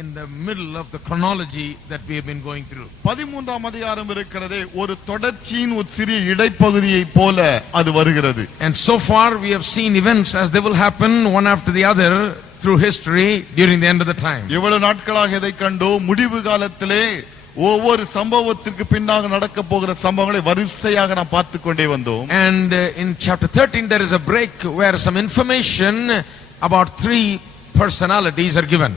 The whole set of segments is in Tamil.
in the middle of the chronology that we have been going through. 13ஆம் அதிகாரம் இருக்கிறதே ஒரு தொடர்ச்சியின் ஒரு சிறிய இடைப்பகுதியை போல அது வருகிறது. And so far we have seen events as they will happen one after the other through history during the end of the time. இவ்வளவு நாட்களாக இதை கண்டோம். முடிவு காலத்திலே ஒவ்வொரு சம்பவத்திற்கு பின்னாக நடக்க போகிற சம்பவங்களை வரிசையாக நாம் பார்த்து கொண்டே வந்தோம். And in chapter 13 there is a break where some information about 3 personalities are given.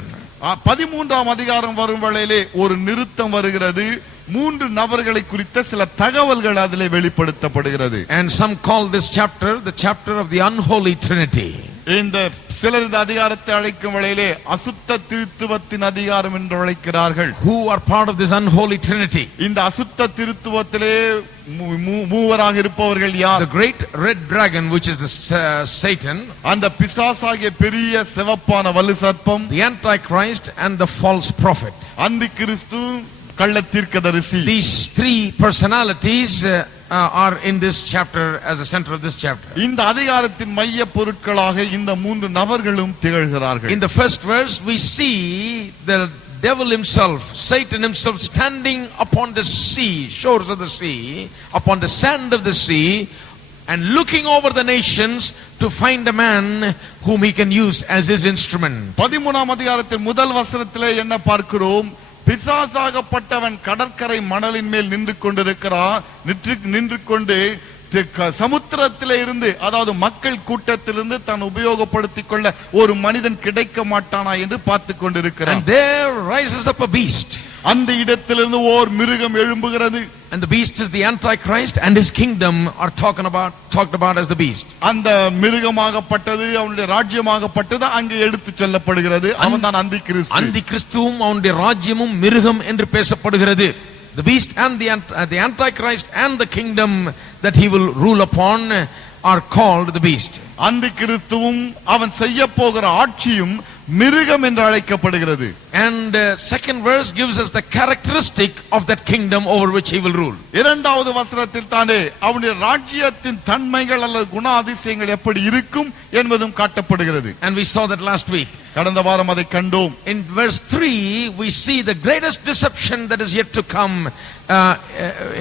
13ஆம் அதிகாரம் வரும் வேளையிலே ஒரு நிறுத்தம் வருகிறது. 3 நபர்களை குறித்த சில தகவல்கள் அதிலே வெளிப்படுத்தப்படுகிறது. And some call this chapter the chapter of the unholy trinity. இந்த சிலர் இந்த அதிகாரத்தை அழைக்கும் வேளையிலே அசுத்த திருத்துவத்தின் அதிகாரம் என்று அழைக்கிறார்கள். Who are part of this unholy trinity? இந்த அசுத்த திருத்துவத்திலே மூவராக இருப்பவர்கள் யார்? The great red dragon, which is the Satan, அந்த பிசாசாகிய பெரிய சிவப்பான வலு சர்ப்பம், the antichrist and the false prophet. அந்தி கிறிஸ்து, கள்ள தீர்க்கதரிசி. These 3 personalities are in this chapter as the center of this chapter. இந்த அதிகாரத்தின் மைய பொருட்களாக இந்த 3 நபர்களும் திகழ்கிறார்கள். In the first verse we see the devil himself, Satan himself, standing upon the sea, shores of the sea, upon the sand of the sea, and looking over the nations to find a man whom he can use as his instrument. 13ஆம் அதிகாரத்தின் முதல் வசனத்திலே என்ன பார்க்கிறோம்? பிசாசாகப்பட்டவன் கடற்கரை மணலின் மேல் நின்று கொண்டிருக்கிறான். நின்று கொண்டு சமுத்திரத்திலே இருந்து, அதாவது மக்கள் கூட்டத்திலிருந்து தான் உபயோகப்படுத்திக் கொள்ள ஒரு மனிதன் கிடைக்க மாட்டானா என்று பார்த்து கொண்டிருக்கிறான். And there rises up a beast. அந்த இடத்திலிருந்து ஓர் மிருகம் எழும்புகிறது. And the beast is the antichrist and his kingdom are talked about as the beast. அந்த மிருகமாகப்பட்டது அவனுடைய ராஜ்யமாகப்பட்டது அங்கே எடுத்து சொல்லப்படுகிறது. அவன்தான் அந்தி கிறிஸ்து. அந்தி கிறிஸ்துவும் அவனுடைய ராஜ்யமும் மிருகம் என்று பேசப்படுகிறது. The beast and the antichrist and the kingdom that he will rule upon are called the beast. அந்தி கிறிஸ்துவும் அவன் செய்ய போகிற ஆட்சியும் மிருகம் என்று அழைக்கப்படுகிறது. And second verse gives us the characteristic of that kingdom over which he will rule. இரண்டாவது வசனத்தில் தானே அவனுடைய ராஜ்யத்தின் தன்மைகள் அல்லது குணாதிசயங்கள் எப்படி இருக்கும் என்பதும் காட்டப்படுகிறது. And we saw that last week. கடந்த வாரம் அதை கண்டோம். In verse 3 we see the greatest deception that is yet to come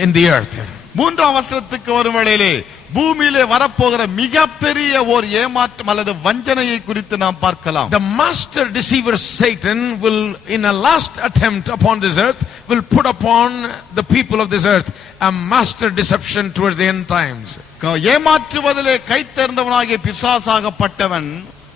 in the earth. மூன்றாம் வசனத்துக்கு வரும் வேளையிலே பூமியிலே வரப்போகிற மிகப்பெரிய ஒரு ஏமாற்றம் அல்லது வஞ்சனையை குறித்து நாம் பார்க்கலாம். The master deceiver Satan will, in a last attempt upon this earth, will put upon the people of this earth a master deception towards the end times. ஏமாற்றுவதிலே கை தேர்ந்தவனாகிய பிசாசாகப்பட்டவன்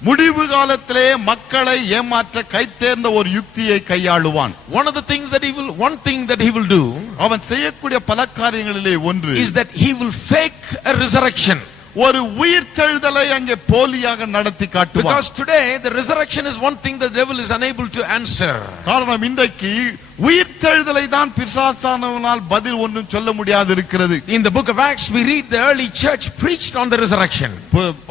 முடிவு காலத்திலே மக்களை ஏமாற்ற கை தேர்ந்த ஒரு யுக்தியை கையாளுவான். One thing that he will do, அவன் செய்யக்கூடிய பல காரியங்களிலே ஒன்று, is that he will fake a resurrection. ஒரு உயிர்த்தெழுதலை அங்கே போலியாக நடத்தி காட்டுவான். Because today the resurrection is one thing the devil is unable to answer. காரணம் இன்றைக்கு உயிர்த்தெழுதலை தான் பிசாசானவனால் பதில் ஒன்றும் சொல்ல முடியாது இருக்கிறது. In the book of Acts we read the early church preached on the resurrection.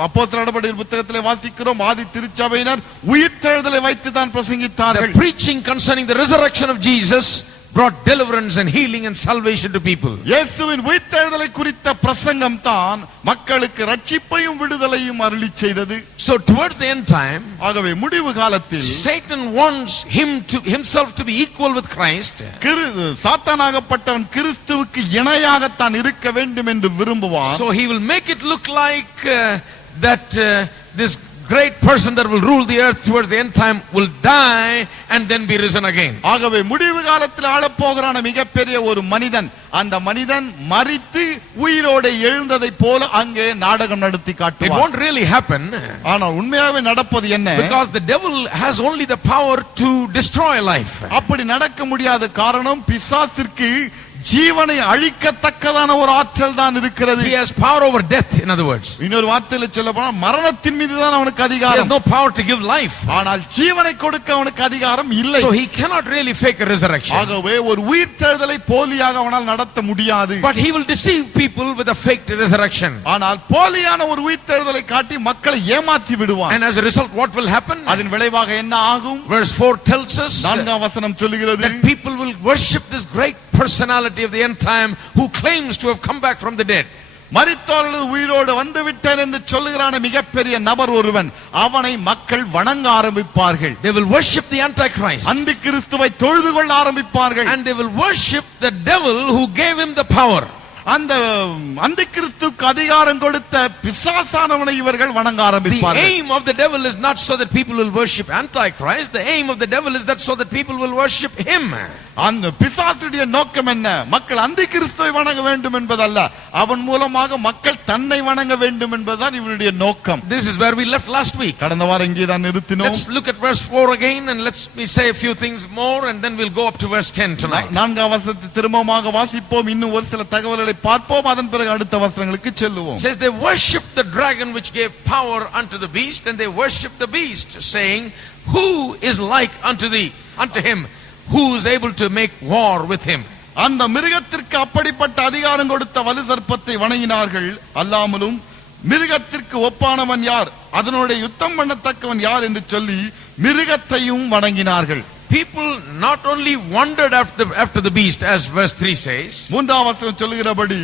அப்போஸ்தலர் நடபடிகள் புத்தகத்திலே வாசிக்கிறோம், ஆதி திருச்சபையினர் உயிர்த்தெழுதலை வைத்து தான் பிரசங்கித்தார்கள். The preaching concerning the resurrection of Jesus brought deliverance and healing and salvation to people. இயேசுவின் உயிர்த்தெழுதலை குறித்த பிரசங்கம் தான் மக்களுக்கு ரட்சிப்பையும் விடுதலையும் அருளி செய்தது. So towards the end time, ஆகவே முடிவு காலத்தில் Satan wants himself to be equal with Christ. சாத்தானாகப்பட்டவன் கிறிஸ்துவுக்கு இணையாக தான் இருக்க வேண்டும் என்று விரும்புவான். So he will make it look like that this great person that will rule the earth towards the end time will die and then be risen again. ஆகவே முடிவு காலத்தில் ஆளப் போகிறான மிகப்பெரிய ஒரு மனிதன், அந்த மனிதன் மரித்து உயிரோடு எழுந்ததை போல அங்கே நாடகம் நடத்தி காட்டுவான். It won't really happen. ஆனால் உண்மையாவே நடப்பது என்ன? Because the devil has only the power to destroy life. அப்படி நடக்க முடியாத காரணம் பிசாசிற்கு ஜீவனை அழிக்கத்தக்கதான ஒரு ஆற்றல் தான் இருக்கிறது. He has power over death, in other words. இன்னொரு வார்த்தையில சொல்ல போனால் மரணத்தின் மீது தான் அவனுக்கு அதிகாரம். He has no power to give life. ஆனால் ஜீவனை கொடுக்க அவனுக்கு அதிகாரம் இல்லை. So he cannot really fake a resurrection. ஆகவே ஒரு உயிர்த்தெழுதலை போலியாக அவனால் நடத்த முடியாது. But he will deceive people with a fake resurrection. ஆனால் போலியான ஒரு உயிர்த்தெழுதலை காட்டி மக்களை ஏமாற்றி விடுவான். And as a result what will happen? அதன் விளைவாக என்ன ஆகும்? Verse 4 tells us நான்காம் வசனம் சொல்கிறது, that people will worship this great personality of the end time who claims to have come back from the dead. மரித்தோரிலிருந்து உயிரோடு வந்து விட்டேன் என்று சொல்லுகிறான மிகப்பெரிய நபர் ஒருவன், அவனை மக்கள் வணங்க ஆரம்பிப்பார்கள். They will worship the Antichrist. அந்தி கிறிஸ்துவை தொழுது கொள்ள ஆரம்பிப்பார்கள். And they will worship the devil who gave him the power. அந்த அந்தி கிறிஸ்துவுக்கு அதிகாரம் கொடுத்த பிசாசானவனை இவர்கள் வணங்க The ஆரம்பிப்பார்கள். aim of the devil is not so that people will worship Antichrist. The aim of the devil is that so that people will worship him. அந்த பிசாசுடைய நோக்கம் என்ன? மக்கள் அந்தி கிறிஸ்துவை வணங்க வேண்டும் என்பதல்ல, அவன் மூலமாக மக்கள் தன்னை வணங்க வேண்டும் என்பதுதான் இவனுடைய நோக்கம். This is where we left last week. கடந்த வாரம் இங்கே தான் நிறுத்தினோம். Let's look at verse 4 again and let's say a few things more and then we'll go up to verse 10 tonight. நான்காம் வசனத்தை திரும்பமாக வாசிப்போம், இன்னும் ஒரு சில தகவல்களை பார்ப்போம், அதன் பிறகு அடுத்த வசனங்களுக்கு செல்லுவோம். It says they worshiped the dragon which gave power unto the beast, and they worshiped the beast, saying, who is like unto him, who is able to make war with him? அந்த மிருகத்திற்கு அப்படிப்பட்ட அதிகாரம் கொடுத்த வலு சர்ப்பத்தை வணங்கினார்கள். அல்லாமலும் மிருகத்திற்கு ஒப்பானவன் யார், அதனோட யுத்தம் பண்ணத்தக்கவன் யார் என்று சொல்லி மிருகத்தையும் வணங்கினார்கள். People not only wondered after the beast, as verse 3 says. மூன்றாம் வசனம் சொல்லுகிறபடி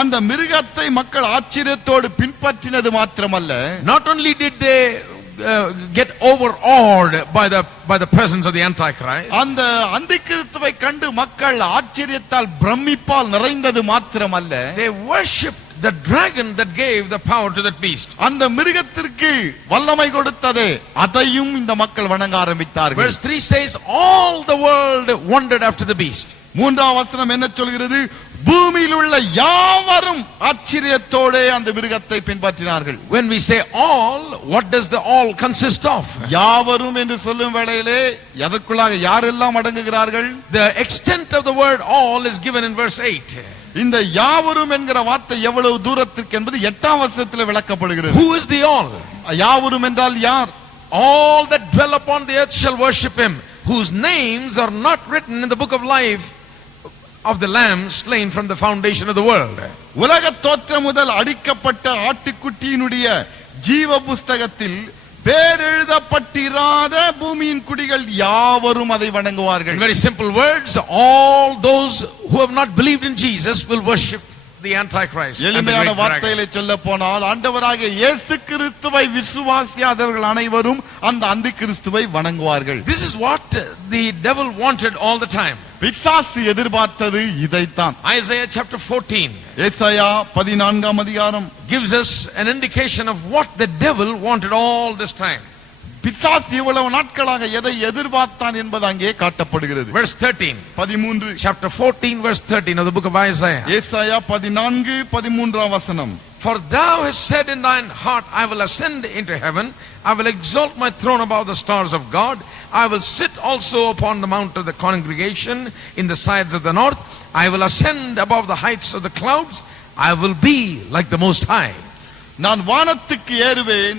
அந்த மிருகத்தை மக்கள் ஆச்சரியத்தோடு பின்பற்றினது மாத்திரமல்ல, Not only did they get overawed by the presence of the Antichrist, அந்த அந்திகிறிஸ்துவை கண்டு மக்கள் ஆச்சரியத்தால் பிரமிப்பால் நிறைந்தது மாத்திரமல்ல, they worshipped the dragon that gave the power to that beast. அந்த மிருகத்திற்கு வல்லமை கொடுத்ததே அதையும் இந்த மக்கள் வணங்க ஆரம்பித்தார்கள். Verse 3 says all the world wondered after the beast. மூன்றாம் வசனம் என்ன சொல்கிறது? பூமியில் உள்ள யாவரும் ஆச்சரியத்தோடு அந்த மிருகத்தை பின்பற்றினார்கள். When we say all, what does the all consist of? யாவரும் என்று சொல்லும் வேளையிலே எதற்குள்ளாக யாரெல்லாம் அடங்குகிறார்கள்? The extent of the word all is given in verse 8. இந்த யாவரும் என்கிற வார்த்தை எவ்வளவு தூரத்திற்கு என்பது 8ஆம் வசனத்தில் விளக்கப்படுகிறது. Who is the all? யாவரும் என்றால் யார்? All that dwell upon the earth shall worship him, whose names are not written in the book of life of the lamb slain from the foundation of the world. உலக தோற்றம் முதல் அடிக்கப்பட்ட ஆட்டுக்குட்டியினுடைய ஜீவ புஸ்தகத்தில் பேர் எழுதப்பட்டிராத பூமியின் குடிகள் யாவரும் அதை வணங்குவார்கள். In very simple words, all those who have not believed in Jesus will worship the Antichrist. எளிமையான வார்த்தையிலே சொல்ல போனால் ஆண்டவராகிய இயேசு கிறிஸ்துவை விசுவாசியாதவர்கள் அனைவரும் அந்த அந்தி கிறிஸ்துவை வணங்குவார்கள். This is what the devil wanted all the time. பிசாசு எதிர்பார்த்தது இதைத்தான். Isaiah chapter 14 ஏசாயா 14ஆம் அதிகாரம் gives us an indication of what the devil wanted all this time. பிசாசு இவ்வளவு நாட்களாக எதை எதிர்பார்த்தான் என்பது அங்கே காட்டப்படுகிறது. Verse 13. 13 Chapter 14 verse 13 of the book of Isaiah. ஏசாயா 14:13 வசனம். For thou hast said in thine heart, I will ascend into heaven, I will exalt my throne above the stars of God, I will sit also upon the mount of the congregation in the sides of the north, I will ascend above the heights of the clouds, I will be like the Most High. நான் வானத்துக்கு ஏறுவேன்,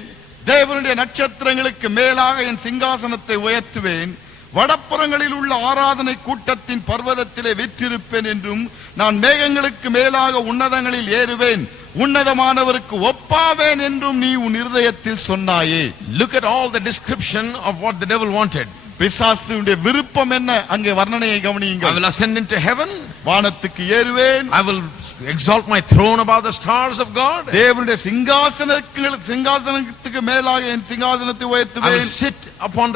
தேவனுடைய நட்சத்திரங்களுக்கு மேலாக என் சிங்காசனத்தை உயர்த்துவேன், வடப்புறங்களில் உள்ள ஆராதனை கூட்டத்தின் பர்வதத்திலே வீற்றிருப்பேன் என்றும், நான் மேகங்களுக்கு மேலாக உன்னதங்களில் ஏறுவேன், உன்னதமானவருக்கு ஒப்பாவேன் என்றும் நீ உன் இருதயத்தில் சொன்னாயே. Look at all the description of what the devil wanted. பிசாசுடைய விருப்பம் என்ன? அங்கே வர்ணனையை I கவனியுங்கள். will ascend into heaven, வானத்துக்கு ஏறுவேன், I will exalt my throne above the stars of God, தேவனுடைய சிங்காசனத்துக்கு மேலாக என் சிங்காசனத்தை I will உயர்த்துவேன், sit upon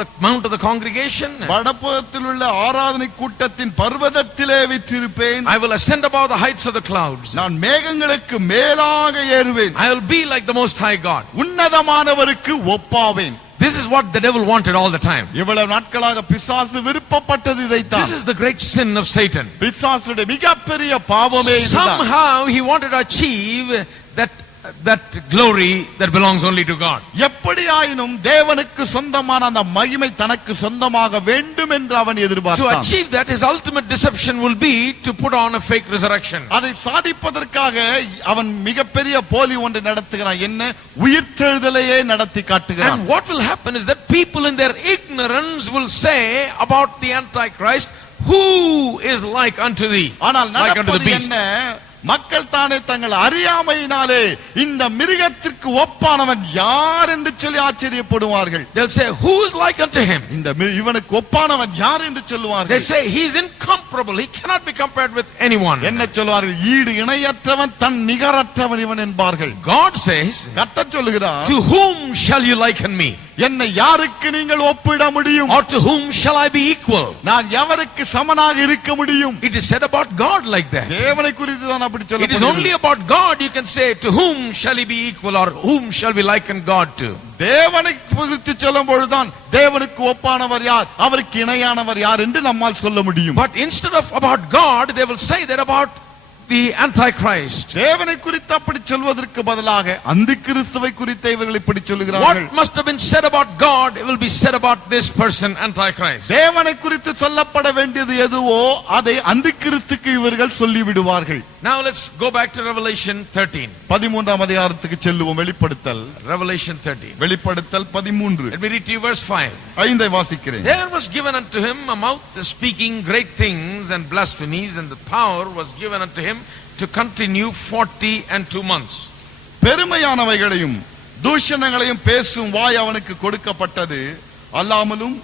the mount of the congregation, வடப்புறத்தில் உள்ள ஆராதனை கூட்டத்தின் பர்வதத்திலே வீற்றிருப்பேன், I will ascend above the heights of the clouds, நான் மேகங்களுக்கு மேலாக ஏறுவேன், I will be like the Most High God. உன்னதமானவருக்கு ஒப்பாவேன். This is what the devil wanted all the time. இவ்வளவு நாட்களாக பிசாசு விருப்பப்பட்டது இதைத்தான். This is the great sin of Satan. பிசாசுடைய மிகப்பெரிய பாவமே இதுதான். Somehow he wanted to achieve that glory that belongs only to God. எப்படியாயினும் தேவனுக்கு சொந்தமான அந்த மகிமை தனக்கு சொந்தமாக வேண்டும் என்று அவன் To எதிர்பார்த்தான். achieve that, his ultimate deception will be to put on a fake resurrection. அதை சாதிப்பதற்காக அவன் மிகப்பெரிய போலி ஒன்றை நடத்துகிறான். என்ன? உயிர்த்தெழுதலையே நடத்தி காட்டுகிறான். And what will happen is that people in their ignorance will say about the Antichrist, who is like unto thee? ஆனால் Like unto the நடப்பது beast. என்ன? மக்கள் தானே தங்கள் அறியாமையினாலே இந்த மிருகத்திற்கு ஒப்பானவன் யார் என்று சொல்லி ஆச்சரியப்படுவார்கள். They'll say, who is like unto him? இவனுக்கு ஒப்பானவன் யார் என்று They சொல்லுவார்கள். say he is incomparable. He cannot be compared with anyone. என்ன சொல்வார்கள்? ஈடு இணையற்றவன் தன் நிகரற்றவன் இவன் என்பார்கள். God says, கர்த்தர் சொல்லுகிறார், to whom shall you liken me? என்னை யாருக்கு நீங்கள் ஒப்பிட முடியும்? Or to whom shall I be equal? நான் எவருக்கு சமனாக இருக்க முடியும்? It is said about God like that. தேவனை குறித்து தான் அப்படி It is சொல்லப்படுகிறது. only about God you can say, to whom shall he be equal, or whom shall we liken God to? தேவனை குறித்து சொல்லும் பொழுதுதான் தேவனுக்கு ஒப்பானவர் யார், அவருக்கு இணையானவர் யார் என்று நம்மால் சொல்ல முடியும். But instead of about God, they will say that about the Antichrist. தேவனை குறித்து அப்படி சொல்வதற்கு பதிலாக அந்தி கிறிஸ்துவை குறித்து இவர்கள் இப்படி சொல்லுகிறார்கள். What must have been said about God will be said about this person, Antichrist. தேவனை குறித்து சொல்லப்பட வேண்டியது எதுவோ அதை அந்தி கிறிஸ்துக்கு இவர்கள் சொல்லி விடுவார்கள். Now let's go back to Revelation 13. 13ஆம் அதிகாரத்துக்கு செல்லுவோம். வெளிப்படுத்தல் Revelation 13. வெளிப்படுத்தல் 13. Let me read to you verse 5. 5ஐ வாசிக்கிறேன். There was given unto him a mouth speaking great things and blasphemies, and the power was given unto him to continue 42 months. பெருமையானவைகளையும் தூஷணங்களையும் பேசும் வாய் அவனுக்கு கொடுக்கப்பட்டது. அல்லாமலும்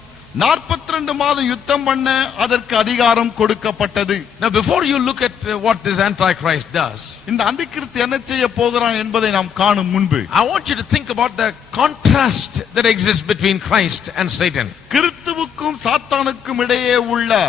42 மாதம் யுத்தம் பண்ண அதற்கு அதிகாரம் கொடுக்கப்பட்டது. Now before you look at what this Antichrist does, இந்த அந்திகிறிஸ்து என்ன செய்ய போகிறான் என்பதை நாம் காணும் முன்பு I want you to think about the contrast that exists between Christ and Satan. கிறிஸ்துவுக்கும் சாத்தானுக்கும் இடையே உள்ள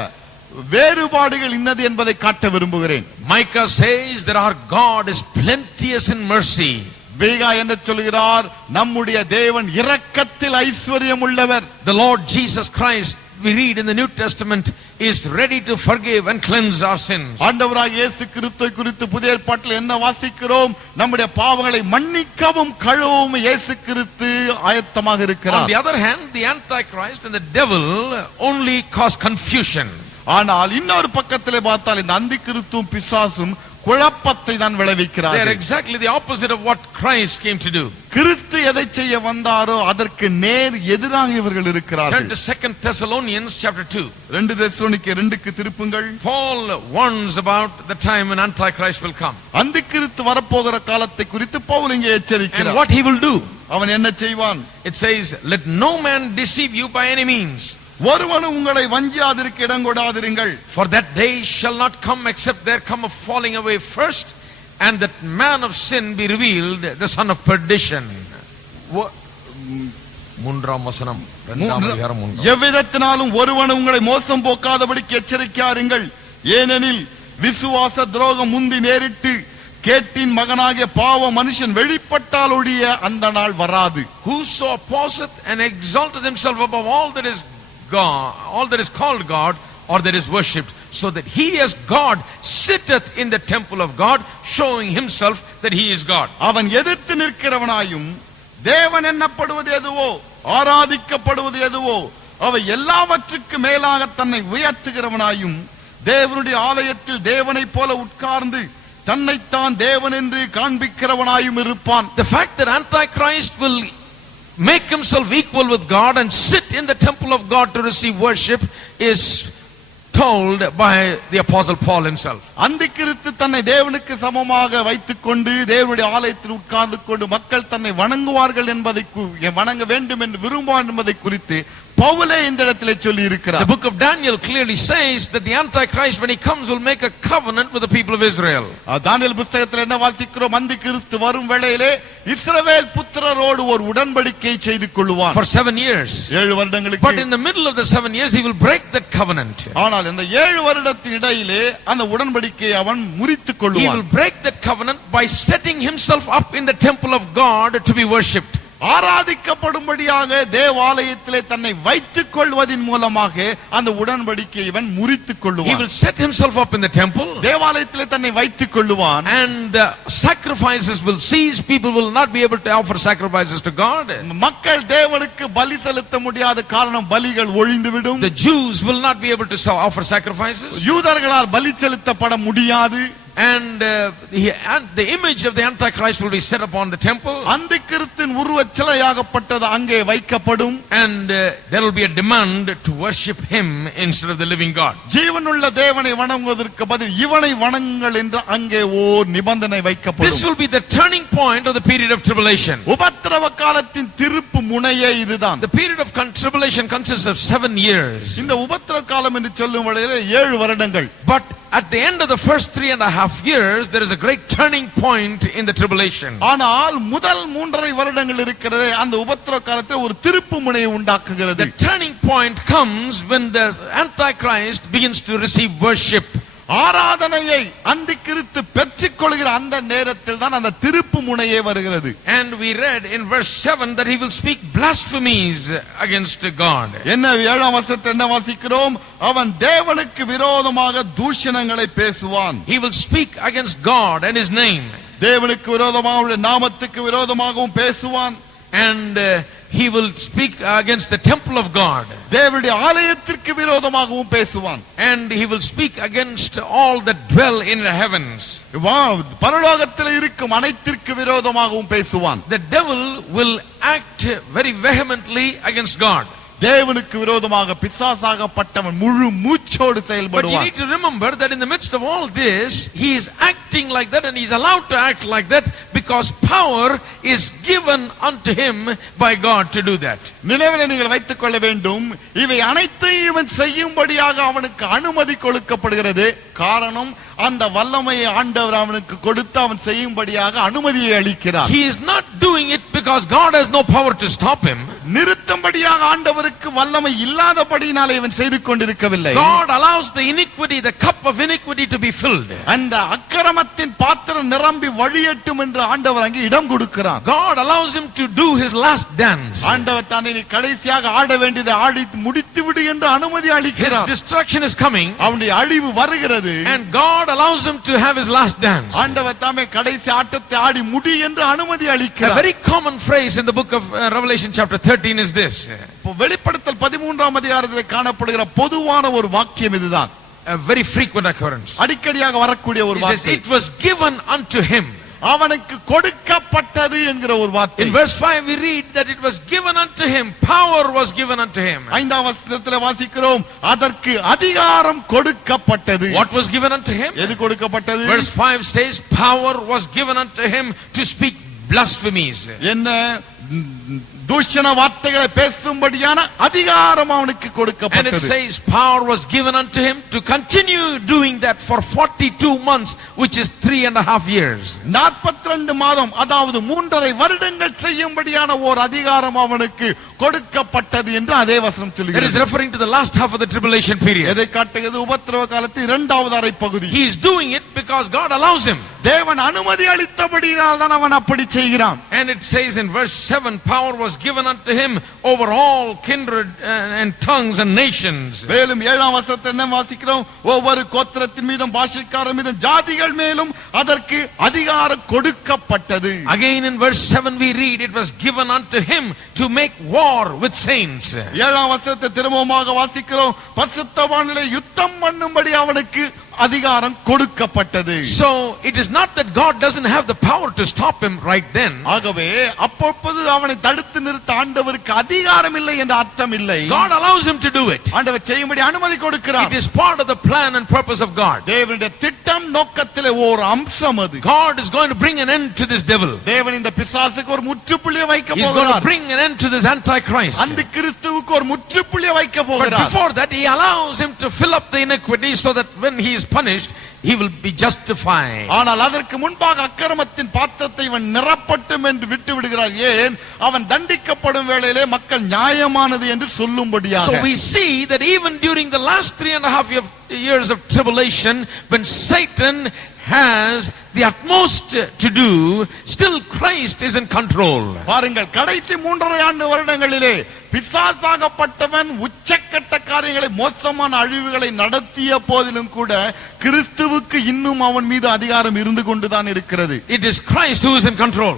வேறுபாடுகள் இன்னது என்பதை காட்ட விரும்புகிறேன். Micah says that our God is plenteous in mercy. மீகா என்ன சொல்கிறார்? நம்முடைய தேவன் இரக்கத்தில் ஐஸ்வர்யம் உள்ளவர். The Lord Jesus Christ, we read in the New Testament, is ready to forgive and cleanse our sins. ஆண்டவராகிய இயேசு கிறிஸ்துவை குறித்து புதிய ஏற்பாட்டில் என்ன வாசிக்கிறோம்? நம்முடைய பாவங்களை மன்னிக்கவும் கழுவவும் இயேசு கிறிஸ்து ஆயத்தமாக இருக்கிறார். On the other hand, the Antichrist and the devil only cause confusion. ஆனால் இன்னொரு பக்கத்திலே பார்த்தால் இந்த அந்தி கிறிஸ்துவும் பிசாசும் குழப்பத்தை தான் They are விளைவிக்கிறார்கள். exactly the opposite of what Christ came to do. கிறிஸ்து எதை செய்ய வந்தாரோ அதற்கு நேர் எதிராக இவர்கள் Turn இருக்கிறார்கள். to 2 Thessalonians chapter 2. 2 தெசலோனிக்கேயர் 2க்கு திருப்புங்கள். Paul warns about the time when Antichrist will come அந்தி கிறிஸ்து வரப்போகிற காலத்தை குறித்து பவுல் இங்கே and எச்சரிக்கிறார். what he will do. அவன் என்ன செய்வான்? It says, let no man deceive you by any means. ஒருவனும் உங்களை வஞ்சியாதிருக்க இடம் கொடாதிருங்கள். For that day shall not come except there come a falling away first, and that man of sin be revealed, the son of perdition. மூன்றாம் வசனம், இரண்டாம் அதிகாரம் 3. எவ்விதத்தினாலும் ஒருவனும் உங்களை மோசம் போக்காதபடிக்கு எச்சரிக்கையாருங்கள். ஏனெனில் விசுவாச துரோகம் முந்தி நேரிட்டு கேட்டின் மகனாகிய பாவ மனுஷன் வெளிப்பட்டால் ஒழிய அந்த நாள் வராது. Whoso opposeth and exalteth himself above all that is God, all that is called God, or that is worshipped, so that he as God sitteth in the temple of God, showing himself that he is God. அவன் எதிர்த்து நிற்கிறவனாயும் தேவன் என்னப்படுவது எதுவோ ஆராதிக்கப்படுவது எதுவோ அவை எல்லாவற்றுக்கு மேலாக தன்னை உயர்த்துகிறவனாயும் தேவனுடைய ஆலயத்தில் தேவனைப் போல உட்கார்ந்து தன்னைத்தான் தேவன் என்று காண்பிக்கிறவனாயும் இருப்பான். The fact that Antichrist will make himself equal with God and sit in the temple of God to receive worship is told by the apostle Paul himself. அந்திகிறிஸ்து தன்னை தேவனுக்கு சமமாக வைத்துக் கொண்டு தேவனுடைய ஆலயத்தில் உட்கார்ந்து கொண்டு மக்கள் தன்னை வணங்குவார்கள் என்பதை வணங்க வேண்டும் என்று விரும்புவார் என்பதை குறித்து பவுலே இந்த இடத்திலே சொல்லி இருக்கிறார். The book of Daniel clearly says that the Antichrist when he comes will make a covenant with the people of Israel. தானியேல் புத்தகத்தில் என்ன வாசிக்கிறோம்? அந்திகிறிஸ்து வரும் வேளையிலே இஸ்ரவேல் புத்திரரோடு ஒரு உடன்படிக்கை செய்து கொள்வார். For 7 years. 7 வருடங்களுக்கு. But in the middle of the 7 years he will break that covenant. ஆனால் இந்த 7 வருடத்தின் இடையிலே அந்த உடன்படிக்கையை அவன் முறித்துக் கொள்வான். He will break that covenant by setting himself up in the temple of God to be worshipped. ஆராதிக்கப்படும்படியாக தேவாலயத்திலே தன்னை வைத்துக் கொள்வதின் மூலமாக அந்த உடன்படிக்கையை இவன் முறித்துக் கொள்வான். He will set himself up in the temple. தேவாலயத்திலே தன்னை வைத்துக் கொள்வான். And sacrifices will cease. People will not be able to offer sacrifices to God. மக்கள் தேவனுக்கு பலி செலுத்த முடியாத காரணம் பலிகள் ஒழிந்துவிடும். The Jews will not be able to offer sacrifices. யூதர்களால் பலி செலுத்தப்பட முடியாது. and the image of the Antichrist will be set upon the temple, அந்திகிறிஸ்துவின் உருவச் சிலையாகப்பட்டது அங்கே வைக்கப்படும். and there will be a demand to worship him instead of the living God. ஜீவனுள்ள தேவனை வணங்குவதற்கு பதில் இவனை வணங்குங்கள் என்று அங்கே ஓர் நிபந்தனை வைக்கப்படும். This will be the turning point of the period of tribulation. உபத்திரவ காலத்தின் திருப்பு முனையே இதுதான். The period of tribulation consists of 7 years. இந்த உபத்திரவ காலம் என்று சொல்லும் வேளையிலே 7 வருடங்கள். But at the end of the first 3.5 years, there is a great turning point in the tribulation. ஆனால் முதல் 3.5 வருடங்கள் இருக்கிறதே அந்த உபத்திரவ காலத்தில் ஒரு திருப்பு முனையை உண்டாக்குகிறது. The turning point comes when the Antichrist begins to receive worship. ஆராதனையை அந்திகிறிஸ்து பெற்றுக் கொள்கிற அந்த நேரத்தில் தான் அந்த திருப்பு முனையே வருகிறது. And we read in verse 7 that he will speak blasphemies against God. என்ன 7ஆம் வசனத்தில் என்ன வாசிக்கிறோம்? அவன் தேவனுக்கு விரோதமாக தூஷணங்களை பேசுவான். He will speak against God and his name. தேவனுக்கு விரோதமாக அவருடைய நாமத்துக்கு விரோதமாகவும் பேசுவான். And he will speak against the temple of God. தேவனுடைய ஆலயத்திற்கு விரோதமாகவும் பேசுவான். And he will speak against all that dwell in the heavens. பரலோகத்தில் இருக்கும் அனைத்திற்கு விரோதமாகவும் பேசுவான். The devil will act very vehemently against God. தேவனுக்கு விரோதமாக பிசாசாகப்பட்டவன் முழு மூச்சோடு But you செயல்படுவான். need to remember that in the midst of all this, he is acting like that and he is allowed to act like that because power is given unto him by God to do that. நினைவில் நீங்கள் வைத்துக் கொள்ள வேண்டும், இவை அனைத்தையும் இவன் செய்யும்படியாக அவனுக்கு அனுமதி கொடுக்கப்படுகிறது. காரணம் அந்த வல்லமையை ஆண்டவர் அவனுக்கு கொடுத்து அவன் செய்யும்படியாக அனுமதியை அளிக்கிறார். He is not doing it because God has no power to stop him. நிறுத்தும்படியாக ஆண்டவருக்கு வல்லமை இல்லாதபடியினாலே இவன் செய்து கொண்டிருக்கவில்லை. God allows the iniquity, the cup of iniquity to be filled. அந்த அக்கிரமத்தின் பாத்திரம் நிரம்பி வழியட்டும் என்று ஆண்டவர் அங்கே இடம் கொடுக்கிறார். God allows him to do his last dance. ஆண்டவர் தானே நீ கடைசியாக ஆட வேண்டியதை ஆடி முடித்து விடு என்று அனுமதி His அளிக்கிறார். destruction is coming அவனுடைய அழிவு வருகிறது. and God allows him to have his last dance. ஆண்டவர் தாமே கடைசி ஆட்டத்தை ஆடி முடி என்று அனுமதி A அளிக்கிறார். very common phrase in the book of Revelation chapter 13 is this. இப்போ வெளிப்படுத்தல் 13ஆம் அதிகாரத்தில் காணப்படுகிற பொதுவான ஒரு வாக்கியம் இதுதான். A very frequent occurrence. அடிக்கடியாக வரக்கூடிய ஒரு He says, வார்த்தை. it was given unto him. அவனுக்கு கொடுக்கப்பட்டது என்கிற ஒரு வார்த்தை. In verse 5 we read that it was given unto him. Power was given unto him. 5ஆம் வசனத்தில் வாசிக்கிறோம் அதற்கு அதிகாரம் கொடுக்கப்பட்டது. What was given unto him? எது கொடுக்கப்பட்டது? Verse 5 says power was given unto him to speak blasphemies. என்ன தூஷண வார்த்தைகளை பேசும்படியான அதிகாரம் அவனுக்கு And it கொடுக்கப்பட்டது. says power was given unto him to continue doing that for 42 months, which is 3.5 years. 42 மாதம் அதாவது 3.5 வருடங்கள் செய்யும்படியான ஓர் அதிகாரம் அவனுக்கு கொடுக்கப்பட்டது என்று அதே வசனம் That is சொல்கிறது. referring to the last half of the tribulation period. எதை காட்டுகிறது? உபத்திரவ காலத்து 2வது அரை பகுதி. He is doing it because God allows him. தேவன் அனுமதி அளித்தபடியினால் தான் அவன் அப்படி செய்கிறான். And it says in verse 7, power was given unto him over all kindred and tongues and nations. மேலும் 7ஆம் வசனத்தில் என்ன வாசிக்கிறோம்? ஒவ்வொரு கோத்திரத்தின் மீதும் பாஷைக்காரர் மீதும் ஜாதிகள் மேலும் அதற்கு அதிகாரம் கொடுக்கப்பட்டது. Again in verse 7 we read it was given unto him to make war with saints. 7ஆம் வசனத்தை திரும்பமாக வாசிக்கிறோம் பரிசுத்தவான்களை யுத்தம் பண்ணும்படி அவனுக்கு அதிகாரம் கொடுக்கப்பட்டது. So it is not that God doesn't have the power to stop him right then. ஆகவே அப்பொழுது அவனை தடுத்து நிறுத்த ஆண்டவருக்கு அதிகாரம் இல்லை என்ற அர்த்தம் இல்லை. God allows him to do it. ஆண்டவர் செய்யும்படி அனுமதி கொடுக்கிறார். It is part of the plan and purpose of God. தேவனுடைய திட்டம் நோக்கத்திலே ஒரு அம்சம் அது. God is going to bring an end to this devil. தேவன் இந்த பிசாசுக்கு ஒரு முற்றுப்புள்ளியை வைக்க He is going to போகிறார். bring an end to this Antichrist. அந்த கிறிஸ்துவுக்கு ஒரு முற்றுப்புள்ளியை வைக்க But போகிறார். before that he allows him to fill up the iniquity so that when he is punished he will be justified. ஆனால் அதற்கு முன்பாக அக்கிரமத்தின் பாத்திரத்தை இவன் நிரப்பட்டும் என்று விட்டு விடுகிறார். ஏன்? அவன் தண்டிக்கப்படும் வேளையிலே மக்கள் நியாயமானது என்று சொல்லும்படியாக. So we see that even during the last 3.5 years of tribulation, when Satan has the utmost to do, still Christ is in control. பாருங்கள், கடைசி 3.5 ஆண்டு வருடங்களிலே பிசாசாகப்பட்டவன் உச்சக்கட்ட காரியங்களை மோசமான அழிவுகளை நடத்திய போதிலும் கூட கிறிஸ்துவுக்கு இன்னும் அவன் மீது அதிகாரம் இருந்து கொண்டுதான் இருக்கிறது. It is Christ who is in control.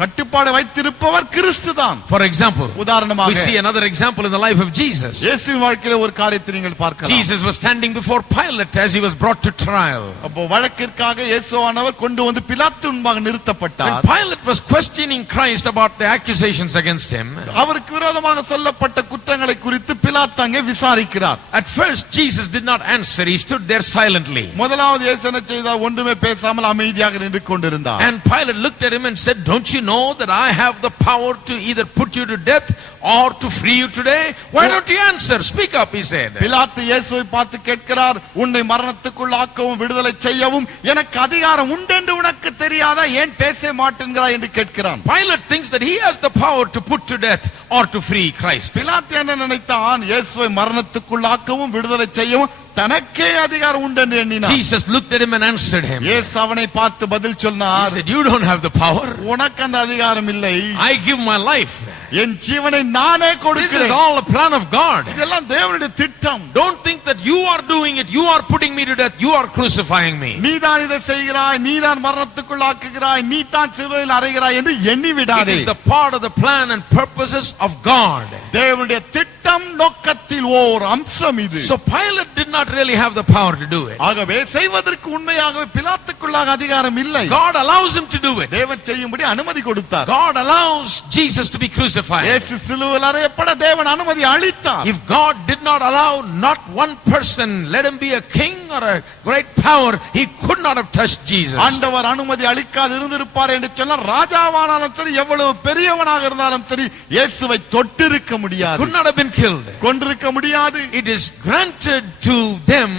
கட்டுப்பாடு வைத்திருப்பவர் கிறிஸ்துதான். For example, உதாரணமாக we see another example in the life of Jesus. இயேசுவின் வாழ்க்கையில ஒரு காரியத்தை நீங்கள் பார்க்கலாம். Jesus was standing before Pilate as he was brought to trial. அப்போ வழக்கிற்காக இயேசுவானவர் கொண்டு வந்து பிலாத்து முன்பாக நிறுத்தப்பட்டார். When Pilate was questioning Christ about the accusations against him, அவருக்கு விரோதமாக சொல்லப்பட்ட குற்றங்களை குறித்து பிலாத்து அங்கே விசாரிக்கிறார். at first Jesus did not answer. He stood there silently. முதலாவது இயேசு என்ன செய்தார்? ஒன்றுமே பேசாமல் அமைதியாக நின்று கொண்டிருந்தார். And Pilate looked at him and said, "Don't you know that I have the power to either put you to death or to free you today? Why don't you answer? Speak up," he said. பிலாத்து இயேசுவை பார்த்து கேட்கிறார், உன்னை மரணத்துக்குள்ளாக்கவும் விடுதலை செய்யவும் எனக்கு அதிகாரம் உண்டு என்று உனக்கு தெரியாதா? ஏன் பேச மாட்டேங்கிறாய் என்று கேட்கிறான். Pilate thinks that he has the power to put to death or to free Christ. பிலாத்து என்ன நினைத்தான்? இயேசுவை மரணத்துக்குள்ளாக்கவும் விடுதலை செய்யவும் தனக்கே அதிகாரம் உண்டு என்று எண்ணினார். Jesus looked at him and answered him. இயேசு அவனை பார்த்து பதில் சொன்னார். He said, "You don't have the power. உனக்கு அந்த அதிகாரம் இல்லை. I give my life. என் ஜீவனை நானே This is கொடுக்கிறேன்." all a plan of God. இதெல்லாம் தேவனுடைய திட்டம். Don't think that you are doing it. You are putting me to death. You are crucifying me. நீதான் இதை செய்கிறாய், நீதான் மரணத்துக்குள்ளாக்குகிறாய், நீதான் சிலுவையில் அறைகிறாய் என்று எண்ணி It விடாதே. is the part of the plan and purposes of God. தேவனுடைய திட்டம் நோக்கத்தில் ஓர் அம்சம் இது. So Pilate did not really have the power to do it. ஆகவே செய்வதற்கு உண்மையாகவே பிலாத்துக்குள்ளாக அதிகாரம் இல்லை. God allows him to do it. தேவன் செய்யும்படி அனுமதி கொடுத்தார். God allows Jesus to be crucified. இயேசு சிலுவையில் அறையப்பட தேவன் அனுமதி அளித்தார். If God did not allow not one person, let him be a king or a great power, he could not have touched Jesus. ஆண்டவர் அனுமதி அளிக்காது இருந்திருப்பார் என்று சொன்னால் ராஜாவானாலும் சரி, எவ்வளவு பெரியவனாக இருந்தாலும் சரி, இயேசுவை தொட்டிருக்க முடியாது, Could not have been killed. கொன்றிருக்க முடியாது. It is granted to them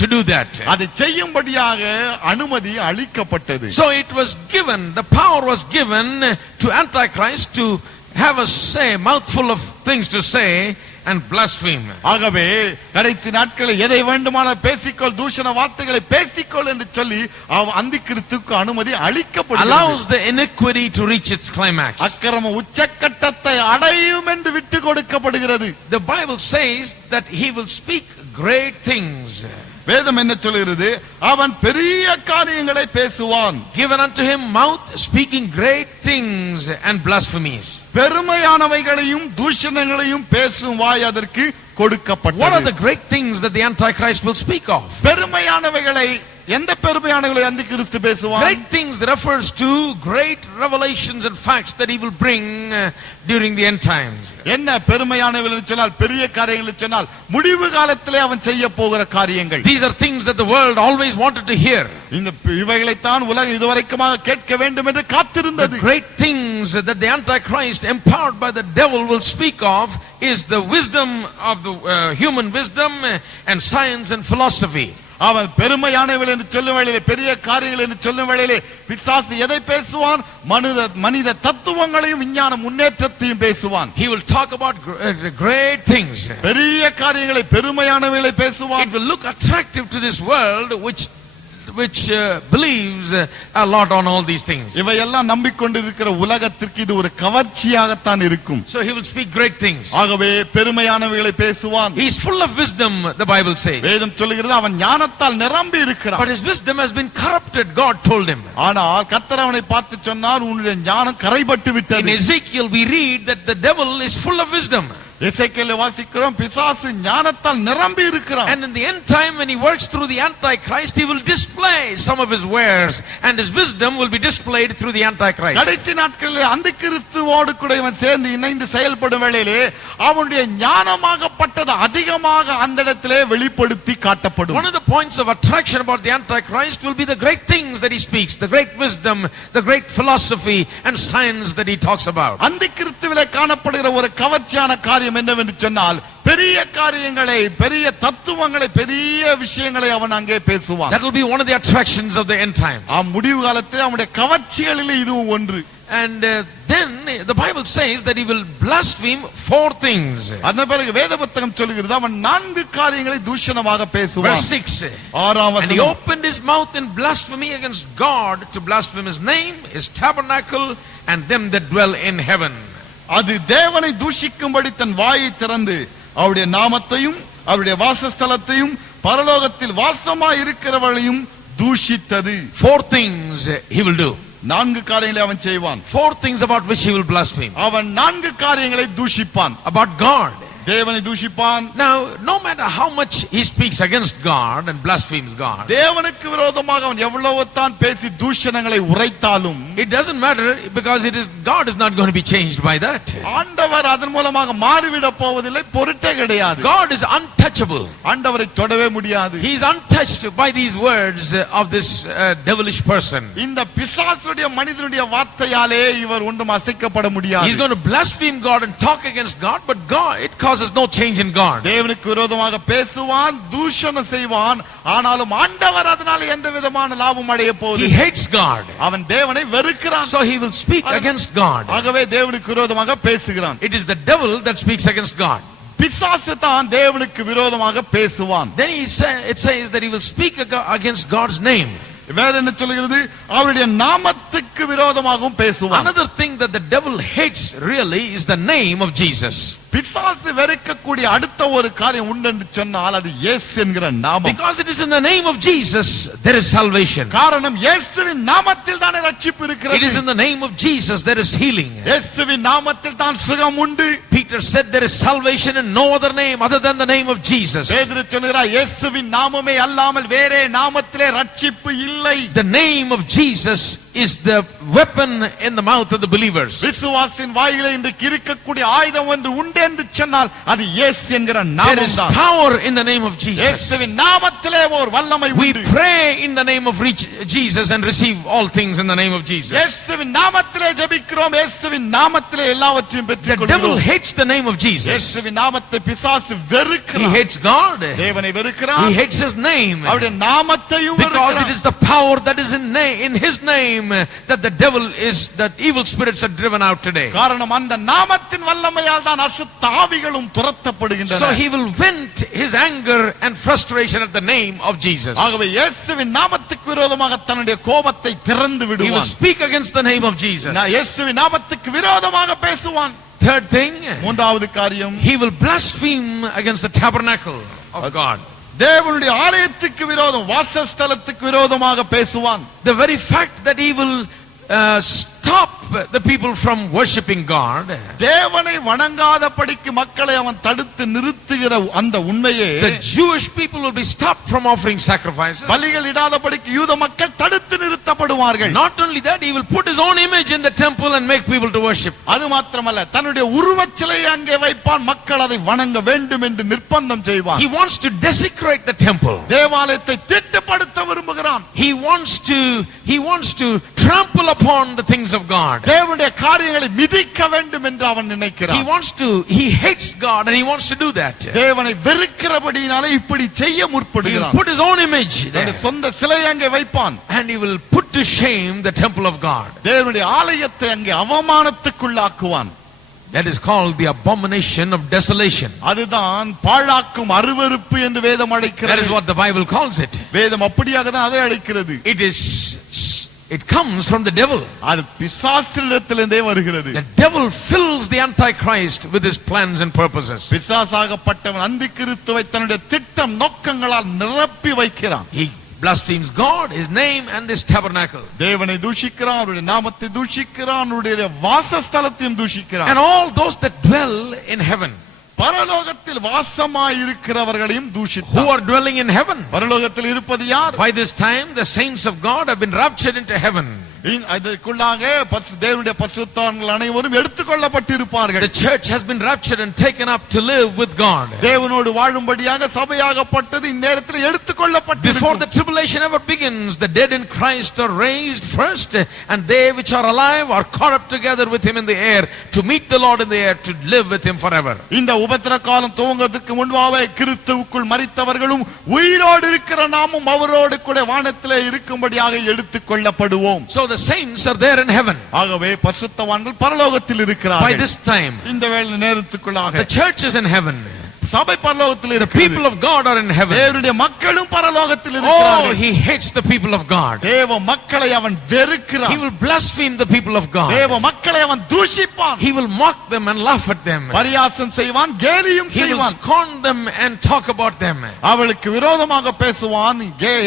to do that. அதை செய்யும்படியாக அனுமதி அளிக்கப்பட்டது. So it was given, the power was given to Antichrist to have a say, mouthful of things to say and blaspheme. ஆகவே கடைசி நாட்களில் எதை வேண்டுமானால் பேசிக்கொள், தூஷண வார்த்தைகளை பேசிக்கொள் என்று சொல்லி அந்திக்கிறிஸ்துவுக்கு அனுமதி அளிக்கப்படுகிறது. Allows the iniquity to reach its climax. அக்கிரம உச்சக்கட்டத்தை அடையும் என்று விட்டு கொடுக்கப்படுகிறது. The Bible says that he will speak great things. வேதம் என்ன சொல்கிறது? அவன் பெரிய காரியங்களை பேசுவான். Given unto him mouth speaking great things and blasphemies. பெருமையானவைகளையும் தூஷணங்களையும் பேசும் வாய் அதற்கு கொடுக்கப்பட்டது. What are the great things that the Antichrist will speak of? பெருமையானவைகளை, எந்த பெருமையானவைகளை அந்திக்கிறிஸ்து பேசுவான்? Great things refers to great revelations and facts that he will bring during the end times. என்ன பெருமையானவைகள் சொன்னால், பெரிய காரியங்கள் சொன்னால் முடிவு காலத்திலே அவன் செய்ய போகிற காரியங்கள். These are things that the world always wanted to hear. இந்த இவைகளைத்தான் உலகம் இதுவரைக்குமாக கேட்க வேண்டும் என்று காத்திருந்தது. The great things that the Antichrist, empowered by the devil, will speak of is the wisdom of the human wisdom and science and philosophy. அவன் பெருமையானவள் என்று சொல்லும் வேளையிலே, பெரிய காரியங்கள் என்று சொல்லும் வேளையிலே பிசாசு எதை பேசுவான்? மனித தத்துவங்களையும் விஞ்ஞான முன்னேற்றத்தையும் பேசுவான். He will talk about great things. பெரிய காரியங்களை, பெருமையானவைகளை பேசுவான். It will look attractive to this world which believes a lot on all these things. இவையெல்லாம் நம்பிக்கொண்டிருக்கிற உலகத்திற்கு இது ஒரு கவர்ச்சியாகத்தான் இருக்கும். So he will speak great things. ஆகவே பெருமையானவைகளை பேசுவான். He is full of wisdom, the Bible says. வேதம் சொல்கிறது அவன் ஞானத்தால் நிரம்பி இருக்கிறான். But his wisdom has been corrupted, God told him. ஆனால் கர்த்தர் அவனை பார்த்து சொன்னார், உன்னுடைய ஞானம் கரைபட்டு In விட்டது. Ezekiel we read that the devil is full of wisdom. எசேக்கியேலை வாசிக்கிறோம், பிசாசு ஞானத்தால் நிரம்பி இருக்கிறான். And in the end time when he works through the Antichrist, he will display some of his wares and his wisdom will be displayed through the Antichrist. கடைசி நாட்களில் அந்திக்கிறிஸ்துவோடு கூட இவன் சேர்ந்து இணைந்து செயல்படும் வேளையிலே அவனுடைய ஞானமாகப்பட்டது அதிகமாக அந்த இடத்திலே வெளிப்படுத்தி காட்டப்படும். One of the points of attraction about the Antichrist will be the great things that he speaks, the great wisdom, the great philosophy and science that he talks about. அந்திக்கிறிஸ்துவிலே காணப்படுகிற ஒரு கவர்ச்சியான காரியம் என்னவென்று சொன்னால், பெரிய காரியங்களை, பெரிய தத்துவங்களை, பெரிய விஷயங்களை அவன் அங்கே பேசுவான். That will be one of the attractions of the end times. முடிவு காலத்தில் அவனுடைய கவர்ச்சிகளில் இதுவும் ஒன்று. And then the Bible says that he will blaspheme 4 things. அந்த பிறகு வேத புத்தகம் சொல்கிறது அவன் 4 காரியங்களை தூஷணமாக பேசுவான். Verse 6. ஆறாம் And he வசனம். opened his mouth in blasphemy against God, to blaspheme his name, his tabernacle and them that dwell in heaven. அது தேவனை தூஷிக்கும்படி தன் வாயை திறந்து அவருடைய நாமத்தையும் அவருடைய வாசஸ்தலத்தையும் பரலோகத்தில் வாசமாய் இருக்கிறவளையும் தூஷித்தது. 4 things he will do. 4 காரியங்களை அவன் செய்வான். 4 things about which he will blaspheme. அவன் 4 காரியங்களை தூஷிப்பான். About God. தேவனை தூஷிப்பான். Now, no matter how much he speaks against God and blasphemes God, தேவனுக்கு விரோதமாக அவன் எவ்வளவு தான் பேசி தூஷணங்களை உரைத்தாலும், it doesn't matter, because God is not going to be changed by that. ஆண்டவர் அதன் மூலமாக மாறிவிட போவதில்லை, பொருட்டே கிடையாது. God is untouchable. ஆண்டவரை தொடவே முடியாது. He is untouched by these words of this devilish person. இந்த பிசாசுடைய மனிதனுடைய வார்த்தையாலே இவர் ஒன்றும் அசைக்கப்பட முடியாது. He's going to blaspheme God and talk against God, but it causes no change in God. தேவனுக்கு விரோதமாக பேசுவான், தூஷணம் செய்வான், ஆனாலும் ஆண்டவர் அதனால எந்த விதமான லாபம் அடைய He போவதில்லை. hates God. அவன் தேவனை வெறுக்கிறான். So he will speak against God. ஆகவே தேவனுக்கு விரோதமாக பேசுகிறான். It is the devil that speaks against God. பிசாசு தான் தேவனுக்கு விரோதமாக பேசுவான். Then it says that he will speak against God's name. வேற என்ன சொல்கிறது? அவருடைய நாமத்துக்கு விரோதமாகவும் பேசுவான். Another thing that the devil hates really is the name of Jesus. பிசாசு வெறுக்கக்கூடிய அடுத்த ஒரு காரியம் உண்டு என்று சொன்னால் அது இயேசு என்கிற நாமம். Because it is in the name of Jesus there is salvation. காரணம் இயேசுவின் நாமத்தில் தான் ரட்சிப்பு இருக்கிறது. It is in the name of Jesus there is healing. இயேசுவின் நாமத்தில் தான் சுகம் உண்டு. Peter said there is salvation in no other name other than the name of Jesus. பேதுரு சொல்கிறார், இயேசுவின் நாமமே அல்லாமல் வேறே நாமத்திலே ரட்சிப்பு இல்லை. The name of Jesus is the weapon in the mouth of the believers. விசுவாசின் வாயிலே இன்றைக்கு இருக்கக்கூடிய ஆயுதம் ஒன்று உண்டு என்று சொன்னால் அது இயேசு என்கிற There நாமம் is தான். power in the name of Jesus. இயேசுவின் நாமத்திலே ஒரு வல்லமை We உண்டு. pray in the name of Jesus and receive all things in the name of Jesus. இயேசுவின் நாமத்திலே ஜெபிக்கிறோம், இயேசுவின் நாமத்திலே எல்லாவற்றையும் The devil பெற்றுக்கொள்கிறோம். hates the name of Jesus. இயேசுவின் நாமத்தை பிசாசு He வெறுக்கிறான். hates God. தேவனை He வெறுக்கிறான். hates his name. அவருடைய நாமத்தையும் Because it வெறுக்கிறான். is the power that is in his name that the devil that evil spirits are driven out today. காரணம் அந்த நாமத்தின் வல்லமையால் தான் அசுத்த ஆவிகளும் துரத்தப்படுகின்றன. So he will vent his anger and frustration at the name of Jesus. ஆகவே இயேசுவின் நாமத்துக்கு விரோதமாக தன்னுடைய கோபத்தை திறந்து He will விடுவான். speak against the name of Jesus. இயேசுவின் நாமத்துக்கு விரோதமாக பேசுவான். Third thing, மூன்றாவது காரியம், he will blaspheme against the tabernacle of God. தேவனுடைய ஆலயத்துக்கு விரோதம், வாசஸ்தலத்துக்கு விரோதமாக பேசுவான். The very fact that he will stop the people from worshiping God, தேவனை வணங்காதபடிக்கு மக்களை அவன் தடுத்து நிறுத்துகிற அந்த உண்மையே, the Jewish people will be stopped from offering sacrifices. பலிகள் இடாதபடிக்கு யூத மக்கள் தடுத்து நிறுத்தப்படுவார்கள். Not only that, he will put his own image in the temple and make people to worship. அது மாத்திரமல்ல, தன்னுடைய உருவச்சிலையை அங்கே வைப்பான், மக்கள் அதை வணங்க வேண்டும் என்று நிர்பந்தம் செய்வான். He wants to desecrate the temple. தேவாலயத்தை தீட்டுப்படுத்த விரும்புகிறான். He wants to trample upon the things of God. தேவனுடைய காரியங்களை மிதிக்க வேண்டும் என்று அவன் நினைக்கிறான். He hates God and he wants to do that. தேவனை வெறுக்கிறபடியினாலே இப்படி செய்ய He will முற்படுகிறான். put his own image there தன்னுடைய சொந்த சிலையை அங்கே வைப்பான். and he will put to shame the temple of God. தேவனுடைய ஆலயத்தை அங்கே அவமானத்துக்குள்ளாக்குவான். That is called the abomination of desolation. அதுதான் பாழாக்கும் அருவருப்பு என்று வேதம் That அழைக்கிறது. is what the Bible calls it. வேதம் அப்படியாக தான் அதை அழைக்கிறது. It comes from the devil. அது பிசாசினிடத்திலிருந்தே வருகிறது. The devil fills the Antichrist with his plans and purposes. பிசாசாகப்பட்டவன் அந்திக்கிறிஸ்துவை தன்னுடைய திட்டம் நோக்கங்களால் நிரப்பி வைக்கிறான். He blasphemes God, his name and his tabernacle. தேவனை தூஷிக்கிறான், அவருடைய நாமத்தை தூஷிக்கிறான், அவருடைய வாசஸ்தலத்தையும் தூஷிக்கிறான். And all those that dwell in heaven. பரலோகத்தில் வாசமாய் இருக்கிறவர்களையும் Who தூஷித்தான். are dwelling in heaven? பரலோகத்தில் இருப்பது யார்? By this time the saints of God have been raptured into heaven. அதற்குள்ளாக தேவனுடைய பரிசுத்தவான்கள் அனைவரும் எடுத்துக்கொள்ளப்பட்டிருப்பார்கள். The church has been raptured and taken up to live with God. தேவனோடு வாழும்படியாக சபையாகப்பட்டது இந்நேரத்தில் Before எடுத்துக்கொள்ளப்பட்டிருக்கும். the tribulation ever begins, the dead in Christ are raised first, and they which are alive are caught up together with him in the air to meet the Lord in the air, to live with him forever. இந்த உபத்திர காலம் துவங்குவதற்கு முன்பாக கிறிஸ்துவுக்குள் மரித்தவர்களும் உயிரோடு இருக்கிற நாமும் அவரோடு கூட வானத்திலே இருக்கும்படியாக எடுத்துக்கொள்ளப்படுவோம். So the saints are there in heaven. ஆகவே பரிசுத்தவான்கள் பரலோகத்தில் By இருக்கிறார்கள். this time, இந்த வேளை நேரத்துக்குள்ளாக the church is in heaven. சபை பரலோகத்தில் The இருக்கிறது. people of God are in heaven. தேவனுடைய மக்களும் பரலோகத்தில் Oh, இருக்கிறார்கள். he hates the people of God. தேவ மக்களை அவன் வெறுக்கிறான். He will blaspheme the people of God. தேவ மக்களை அவன் தூஷிப்பான். He will mock them and laugh at them. பரியாசம் செய்வான், கேலியும் He will செய்வான். scorn them and talk about them. அவளுக்கு விரோதமாக பேசுவான்,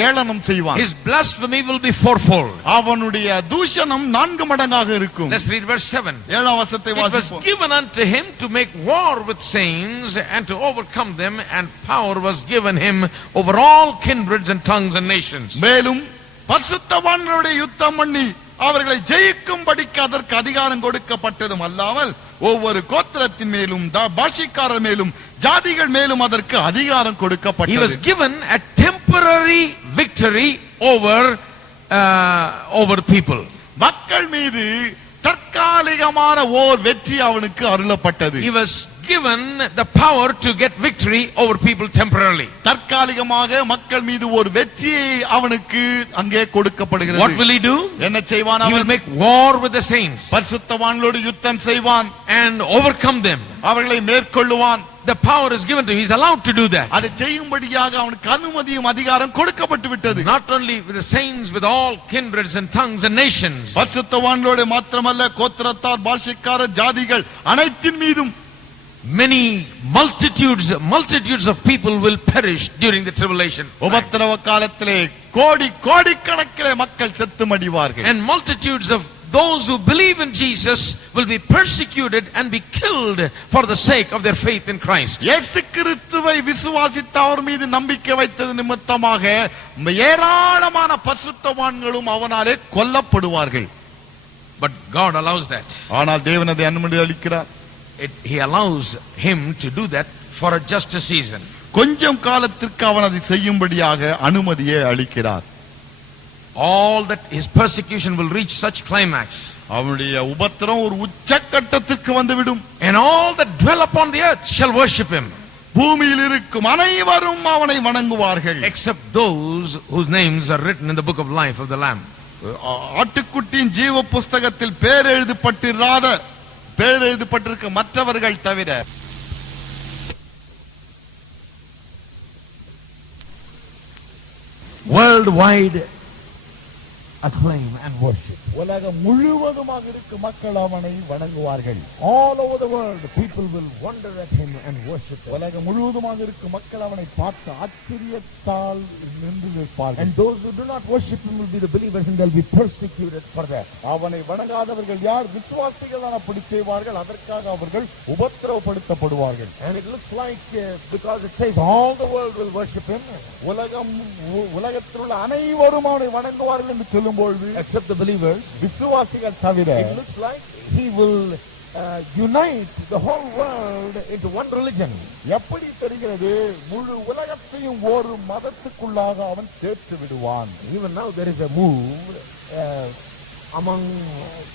ஏளனம் செய்வான். His blasphemy will be fourfold. அவனுடைய தூஷணம் 4 மடங்காக இருக்கும். Let's read verse 7. 7ஆம் வசனத்தை It was வாசிப்போம். given unto him to make war with saints and to overcome them, and power was given him over all kindreds and tongues and nations. மேலும் பரிசுத்தவான்களுடைய யுத்தம் பண்ணி அவர்களை ஜெயிக்கும்படிக்கு அதற்கு அதிகாரம் கொடுக்கப்பட்டதும் அல்லாமல் ஒவ்வொரு கோத்திரத்தின் மேலும் பாஷைக்காரர் மேலும் ஜாதிகள் மேலும் அதற்கு அதிகாரம் He was கொடுக்கப்பட்டது. given a temporary victory over people. மக்கள் மீது தற்காலிகமான ஓர் வெற்றி அவனுக்கு அருளப்பட்டது. He was given the power to get victory over people temporarily. தற்காலிகமாக மக்கள் மீது ஒரு வெற்றியை அவனுக்கு அங்கே கொடுக்கப்படுகிறது. What will he do? என்ன செய்வான் He will அவன்? make war with the saints பரிசுத்தவான்களோடு யுத்தம் செய்வான், and overcome them. அவர்களை மேற்கொள்ளுவான். The power is given to him. He is allowed to do that. அதை செய்யும்படியாக அவனுக்கு அனுமதியும் அதிகாரம் கொடுக்கப்பட்டு விட்டது. Not only with the saints, with all kindreds and tongues and nations. பரிசுத்தவான்களோடு மாத்திரமல்ல, கோத்திரத்தார், பாஷைக்காரர், ஜாதிகள் அனைத்தின் மீதும். Many multitudes of people will perish during the tribulation. உபத்திரவ காலத்திலே கோடிக்கணக்கிலே மக்கள் செத்து மடிவார்கள். And multitudes of those who believe in Jesus will be persecuted and be killed for the sake of their faith in Christ. இயேசு கிறிஸ்துவை விசுவாசித்த அவர் மீது நம்பிக்கை வைத்தது நிமித்தமாக ஏராளமான பரிசுத்தவான்களும் அவனாலே கொல்லப்படுவார்கள். But God allows that. ஆனால் தேவன் அதை அனுமதி அளிக்கிறார். He allows him to do that for a just a season. கொஞ்சம் காலத்திற்கு அவன் அதை செய்யும்படியாக அனுமதியை அளிக்கிறார். All that his persecution will reach such climax. அவனுடைய உபத்திரம் ஒரு உச்சக்கட்டத்திற்கு வந்துவிடும். And all that dwell upon the earth shall worship him. பூமியில் இருக்கும் அனைவரும் அவனை வணங்குவார்கள். Except those whose names are written in the book of life of the Lamb. ஆட்டுக்குட்டியின் ஜீவ புஸ்தகத்தில் பேர் எழுதப்பட்டிருக்க மற்றவர்கள் தவிர. Worldwide acclaim and worship. உலகம் முழுவதுமாக இருக்கும் மக்கள் அவனை வணங்குவார்கள். All over the world people will wonder at him and worship him. உலகம் முழுவதுமாக இருக்கும் மக்கள் அவனை பார்த்து ஆச்சரியத்தால் நின்று நிற்பார்கள். And those who do not worship him will be the believers and they'll be persecuted for that. அவனை வணங்காதவர்கள் யார்? விசுவாசிகள் தான் அப்படி செய்வார்கள். அதற்காக அவர்கள் உபத்திரவப்படுத்தப்படுவார்கள். And it looks like because it says all the world will worship him. உலகத்தில் உள்ள அனைவரும் அவனை வணங்குவார்கள் என்று சொல்லும்போது Except the believers. விசுவாசிகள் தவிர. It looks like he will unite the whole world into one religion. எப்படி தெரிகிறது? முழு உலகத்தையும் ஒரு மதத்துக்குள்ளாக அவன் சேர்த்து விடுவான். Even now there is a move among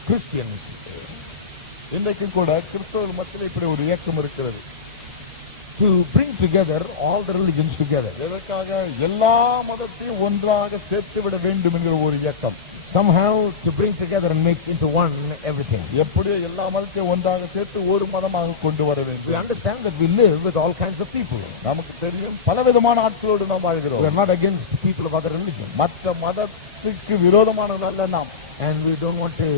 Christians. இன்றைக்கு கூட கிறிஸ்தவர்கள் மத்தியில் இப்படி ஒரு இயக்கம் இருக்கிறது. To bring together all the religions together. எதற்காக? எல்லா மதத்தையும் ஒன்றாக சேர்த்து விட வேண்டும் என்கிற ஒரு இயக்கம். Somehow to bring together and make into one everything. எப்படியோ எல்லா மதத்தையும் ஒன்றாக சேர்த்து ஒரு மதமாக கொண்டு வர வேண்டும். We understand that we live with all kinds of people. நமக்கு தெரியும் பலவிதமான ஆட்களோடு நாம் வாழ்கிறோம். We are not against people of other religion. மற்ற மதத்துக்கு விரோதமானவர்கள் அல்ல நாம். And we don't want to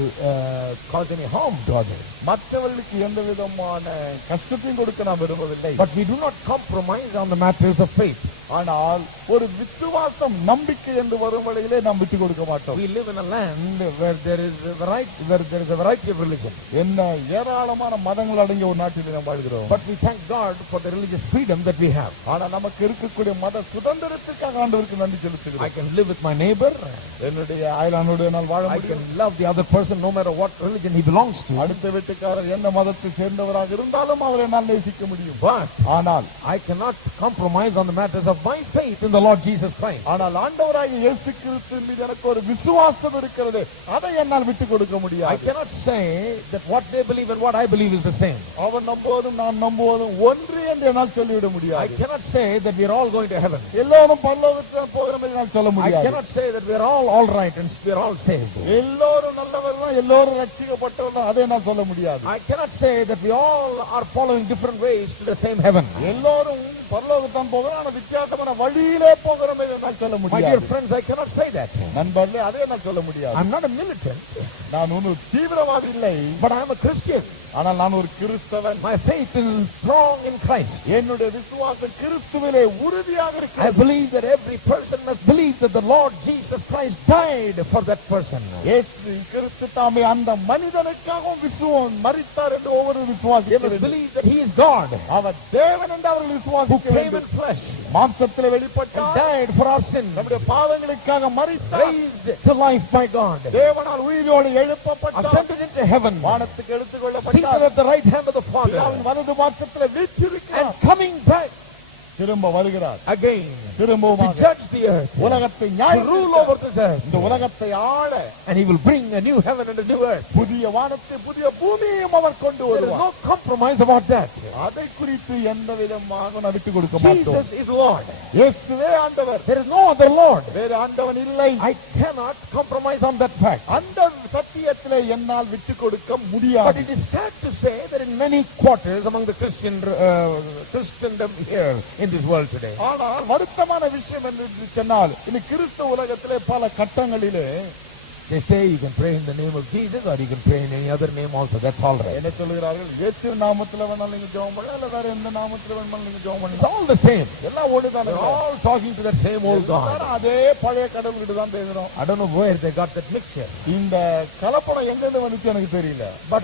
cause any harm to others. மற்றவர்களுக்கு எந்த விதமான கஷ்டத்தையும் கொடுக்க நாம் விரும்பவில்லை. But we do not compromise on the matters of faith. ஆனால் ஒரு விசுவாசம் நம்பிக்கை என்று வரும் வழியிலே நாம் விட்டு கொடுக்க மாட்டோம். We live in a land where there is a variety of religion. என்ன ஏராளமான மதங்கள் அடங்கிய ஒரு நாட்டில் நாம் வாழ்கிறோம். But we thank God for the religious freedom that we have. ஆனால் நமக்கு இருக்கக்கூடிய மத சுதந்திரத்துக்காக ஆண்டவருக்கு நன்றி செலுத்துகிறோம். I can live with my neighbor. என்னுடைய அயலானோடு நான் வாழ I can love the other person no matter what religion he belongs to. அடுத்த வீட்டுக்காரர் என்ன மதத்தை சேர்ந்தவராக இருந்தாலும் அவரை நான் நேசிக்க முடியும். But ஆனால் I cannot compromise on the matters of my faith in the Lord Jesus Christ. ஆனால் ஆண்டவராகிய இயேசு கிறிஸ்துவின் மீது எனக்கு ஒரு விசுவாசம் இருக்கிறது. அதை என்னால் விட்டு கொடுக்க முடியாது. I cannot say that what they believe and what I believe is the same. அவன் நம்புவதும் நான் நம்புவதும் ஒன்று என்று என்னால் சொல்லிவிட I முடியாது. cannot say that we are all going to heaven. எல்லோரும் பரலோகத்துக்கு போகிறோம் என்று நான் சொல்ல I முடியாது. cannot say that we are all right and we are all saved. எல்லோரும் நல்லவர் தான், எல்லோரும் ரட்சிக்கப்பட்டவர் தான், அதை நான் சொல்ல முடியாது. I cannot say that we all are following different ways to the same heaven. எல்லோரும் பரலோகத்தான் போகிறோம், ஆனா வித்தியாசமான வழியிலே போகிறோம் என்று நான் சொல்ல My முடியாது. dear friends, I cannot say that. நண்பர்களே, அதே நான் சொல்ல முடியாது. I'm not a militant, நான் ஒன்றும் தீவிரவாதி இல்லை, but I am a Christian. ஆனால் நான் ஒரு கிறிஸ்தவன். My faith is strong in Christ. என்னுடைய விசுவாசம் கிறிஸ்துவிலே உறுதியாக I இருக்கிறது. believe that every person must believe that the Lord Jesus Christ died for that person. இயேசு கிறிஸ்து தாமே அந்த மனிதனுக்காகவும் மரித்தார் என்று ஒவ்வொரு They must விசுவாசிக்கிறேன். believe that He is God, அவர் தேவன் என்று அவர்கள் who விசுவாசிக்க came வேண்டும். in flesh மாம்சத்திலே and வெளிப்பட்டார், died for our sins, நம்முடைய பாவங்களுக்காக மரித்தார், raised to life by God, தேவனால் உயிரோடு எழுப்பப்பட்டார், ascended into heaven, வானத்துக்கு எடுத்துக் seated கொள்ளப்பட்டார், at the right hand of the Father, பிதாவின் வலது பாகத்திலே வீற்றிருக்கிறார், and coming back திரும்ப வருகிறார், again to திரும்பவும் judge the earth, உலகத்தை to நியாயம் rule over this earth, இந்த உலகத்தை ஆள and He will bring a new heaven and a new earth. புதிய வானத்தை புதிய பூமியையும் அவர் கொண்டு There is வருவார். no compromise about that. அதை குறித்து எந்த விதமாக நான் விட்டுக் கொடுக்க மாட்டோம். Jesus is Lord. இயேசுவே ஆண்டவர், There is no other Lord. வேறு ஆண்டவன் இல்லை. I cannot compromise on that fact. அந்த சத்தியத்திலே என்னால் விட்டுக் கொடுக்க But முடியாது. it is sad to say that in many quarters among the Christendom here in this world today, ஆனால் வருத்தமான விஷயம் என்று சொன்னால் இந்த கிறிஸ்தவ உலகத்திலே பல கட்டங்களிலே they say you can pray in the name of Jesus or you can pray in any other name also. That's all right. என்ன சொல்கிறார்கள், இயேசு நாமத்திலே வேணாலும் நீங்க ஜெபம் பண்ணலாம், இல்ல வேற எந்த நாமத்திலே வேணாலும் நீங்க ஜெபம் It's பண்ணலாம், all the same. எல்லாம் ஒண்ணுதானே. They're all talking to that same old God. எல்லாரும் அதே பழைய கடவுள்கிட்ட தான் பேசுறோம். I don't know where they got that mixture. இந்த கலப்படம் எங்கிருந்து வந்துச்சு எனக்கு தெரியல. But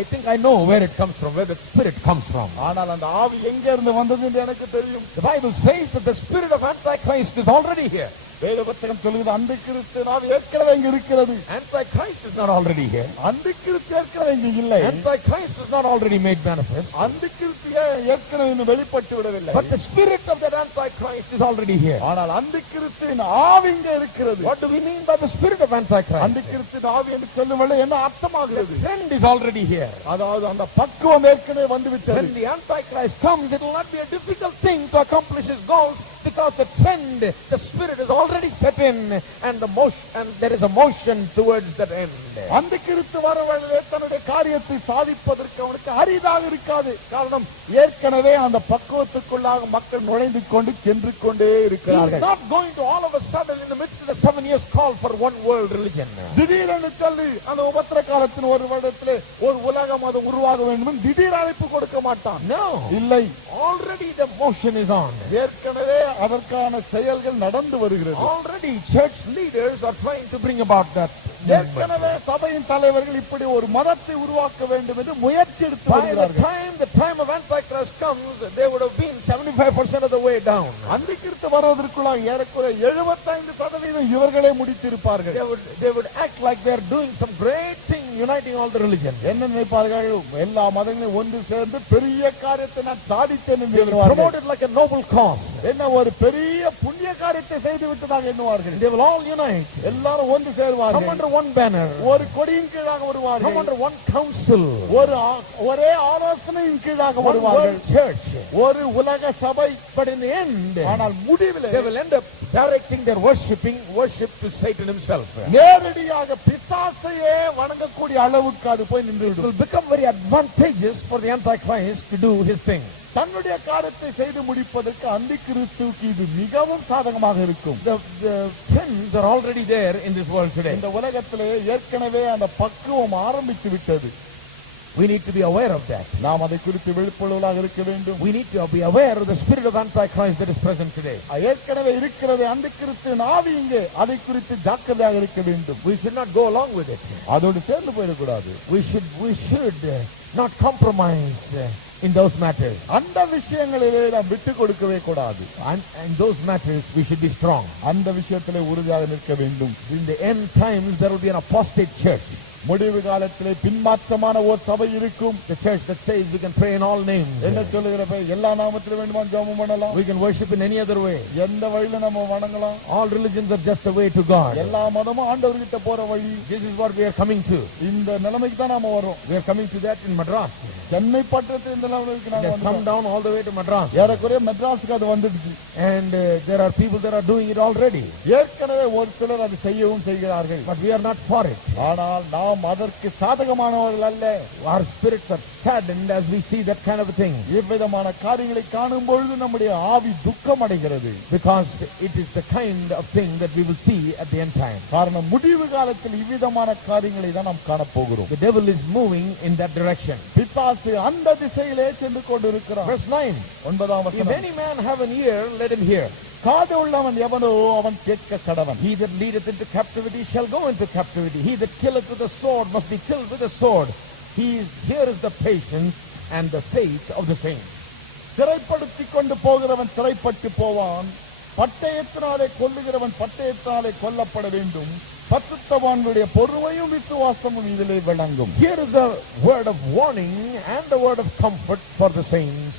I think I know where it comes from, where that spirit comes from. ஆனால் அந்த ஆவி எங்க இருந்து வந்தது என்று எனக்கு தெரியும். The Bible says that the spirit of Antichrist is already here. வேத புத்தகம் சொல்லுகிறது அந்த கிறிஸ்து ஆவி ஏற்கனவே இங்க இருக்கிறது. Antichrist is not already here. அந்த கிறிஸ்து ஏற்கனவே இங்க இல்லை. Antichrist is not already made manifest. அந்த கிறிஸ்து ஏற்கனவே இன்னும் வெளிப்பட்டு விடவில்லை. But the spirit of that Antichrist is already here. ஆனால் அந்த கிறிஸ்துவின் ஆவி இங்க இருக்கிறது. What do we mean by the spirit of Antichrist? அந்த கிறிஸ்துவின் ஆவி என்று சொல்லும்போது என்ன அர்த்தமாகிறது? The trend is already here. அதாவது அந்த பக்குவம் ஏற்கனவே வந்து விட்டது. When the Antichrist comes, it will not be a difficult thing to accomplish his goals, because the trend, the spirit is already set in, and there is a motion towards that end. அந்த கிறிஸ்து வரவழையிலே தன்னுடைய காரியத்தை சாதிப்பதற்கு அவனுக்கு அரிதாக இருக்காது. காரணம், ஏற்கனவே அந்த பக்குவத்துக்குள்ளாக மக்கள் நுழைந்து கொண்டு சென்று கொண்டே He is இருக்கிறார்கள். not going to all of a sudden in the midst of the 7 years call for one world religion. திடீரென்று சொல்லி அந்த உபத்திர காலத்தின் ஒரு வருடத்திலே ஒரு உலக மதம் உருவாக வேண்டும் திடீர் அழைப்பு கொடுக்க மாட்டான். No. இல்லை, Already the motion is on. ஏற்கனவே அதற்கான செயல்கள் நடந்து வருகிறது. Already church leaders are trying to bring about that ஏற்கனவே சபையின் தலைவர்கள் இப்படி ஒரு மதத்தை உருவாக்க வேண்டும் என்று முயற்சி எடுத்து By the வருகிறார்கள். time of Antichrist comes, they would have been 75% of the way down. அந்த கிறிஸ்து வருவதற்குள்ளாக ஏறக்குறைய 75% இவர்களே முடித்திருப்பார்கள். They would act like they are doing some great thing, uniting all the religions. என்ன நினைப்பார்கள், எல்லா மதங்களையும் ஒன்று சேர்ந்து பெரிய காரியத்தை நான் சாதித்தேன் என்று They will எண்ணுவார்கள். promote it like a noble cause. என்ன ஒரு பெரிய புண்ணிய காரியத்தை செய்து விட்டதாக எண்ணுவார்கள். They will all unite, எல்லாரும் ஒன்று come சேர்வார்கள், under one banner, ஒரு கொடியின் கீழாக come வருவார்கள், under one council, ஒரே ஆலோசனையின் கீழாக one வருவார்கள், world church. ஒரு உலக சபை. But in the end, ஆனால் முடிவிலே they will end up directing their worship to Satan himself. நேரடியாக பிசாசையே வணங்கக்கூடிய அளவுக்கு அது போய் It நின்றுவிடும். will become very advantageous for the Antichrist to do his thing. தன்னுடைய காரியத்தை செய்து முடிப்பதற்கு அந்த கிறிஸ்துவுக்கு இது மிகவும் சாதகமாக இருக்கும். The trends are already there in this world today. இந்த உலகத்திலே ஏற்கனவே அந்த பக்குவம் ஆரம்பித்து விட்டது. We need to be aware of that. நாம் அதை குறித்து விழிப்புள்ளவர்களாக இருக்க வேண்டும். We need to be aware of the spirit of Antichrist that is present today. ஏற்கனவே இருக்கிறது அந்த கிறிஸ்துவின் ஆவி இங்கே, அதை குறித்து ஜாக்கிரதையாக இருக்க வேண்டும். We should not go along with it. அதோடு சேர்ந்து போயிடக்கூடாது. We should not compromise in those matters. அந்த விஷயங்களிலே நாம் விட்டு கொடுக்கவே கூடாது. And those matters we should be strong. அந்த விஷயத்திலே உறுதியாக நிற்க வேண்டும். In the end times there will be an apostate church. முடிவு காலத்திலே பின்மாற்றமான ஒரு சபை இருக்கும். The church that says we can pray in all names. என்ன சொல்லுகிறப்ப எல்லா நாமத்திலும் வேண்டுமா ஜெபம் பண்ணலாம். We can worship in any other way. எந்த வழியில நம்ம வணங்கலாம். All religions are just a way to God. எல்லா மதமும் ஆண்டவர்கிட்ட போற வழி. This is what we are coming to. இந்த நிலைமைக்கு தான் நாம வரோம். We are coming to that in Madras. Chennai பட்டணத்தில் இந்த நிலைமைக்கு நாம come down all the way to Madras. ஏறக்குறைய மெட்ராஸுக்கு அது வந்துடுச்சு. And there are people that are doing it already. ஏற்கனவே ஒரு சிலர் அது செய்யவும் செய்கிறார்கள். But we are not for it. ஆனால் நாம் அதற்கு சாதகமானவர்கள் அல்ல. Our spirits are saddened as we see that kind of a thing. இவ்விதமான காரியங்களை காணும் பொழுது நம்முடைய ஆவி துக்கம் அடைகிறது. Because it is the kind of thing that we will see at the end time. காரணம் முடிவு காலத்தில் இவ்விதமான காரியங்களை தான் நாம் காண போகிறோம். The devil is moving in that direction. பிசாசு அந்த திசையிலே சென்று கொண்டிருக்கிறான். Verse 9. 9ஆம் If வசனம். any man have an ear, let him hear. காது உள்ளவன் எவனோ அவன் கேட்க கடவன். He that leadeth into captivity shall go into captivity. He that killeth with the sword must be killed with the sword. Here is the patience and the faith of the saints. சிறைப்படுத்தி கொண்டு போகிறவன் சிறைப்பட்டு போவான். பட்டயத்தினாலே கொல்லுகிறவன் பட்டயத்தினாலே கொல்லப்பட வேண்டும். பரிசுத்தவான்களுடைய பொறுமையும் விசுவாசமும் இதிலே விளங்கும். Here is a word of warning and a word of comfort for the saints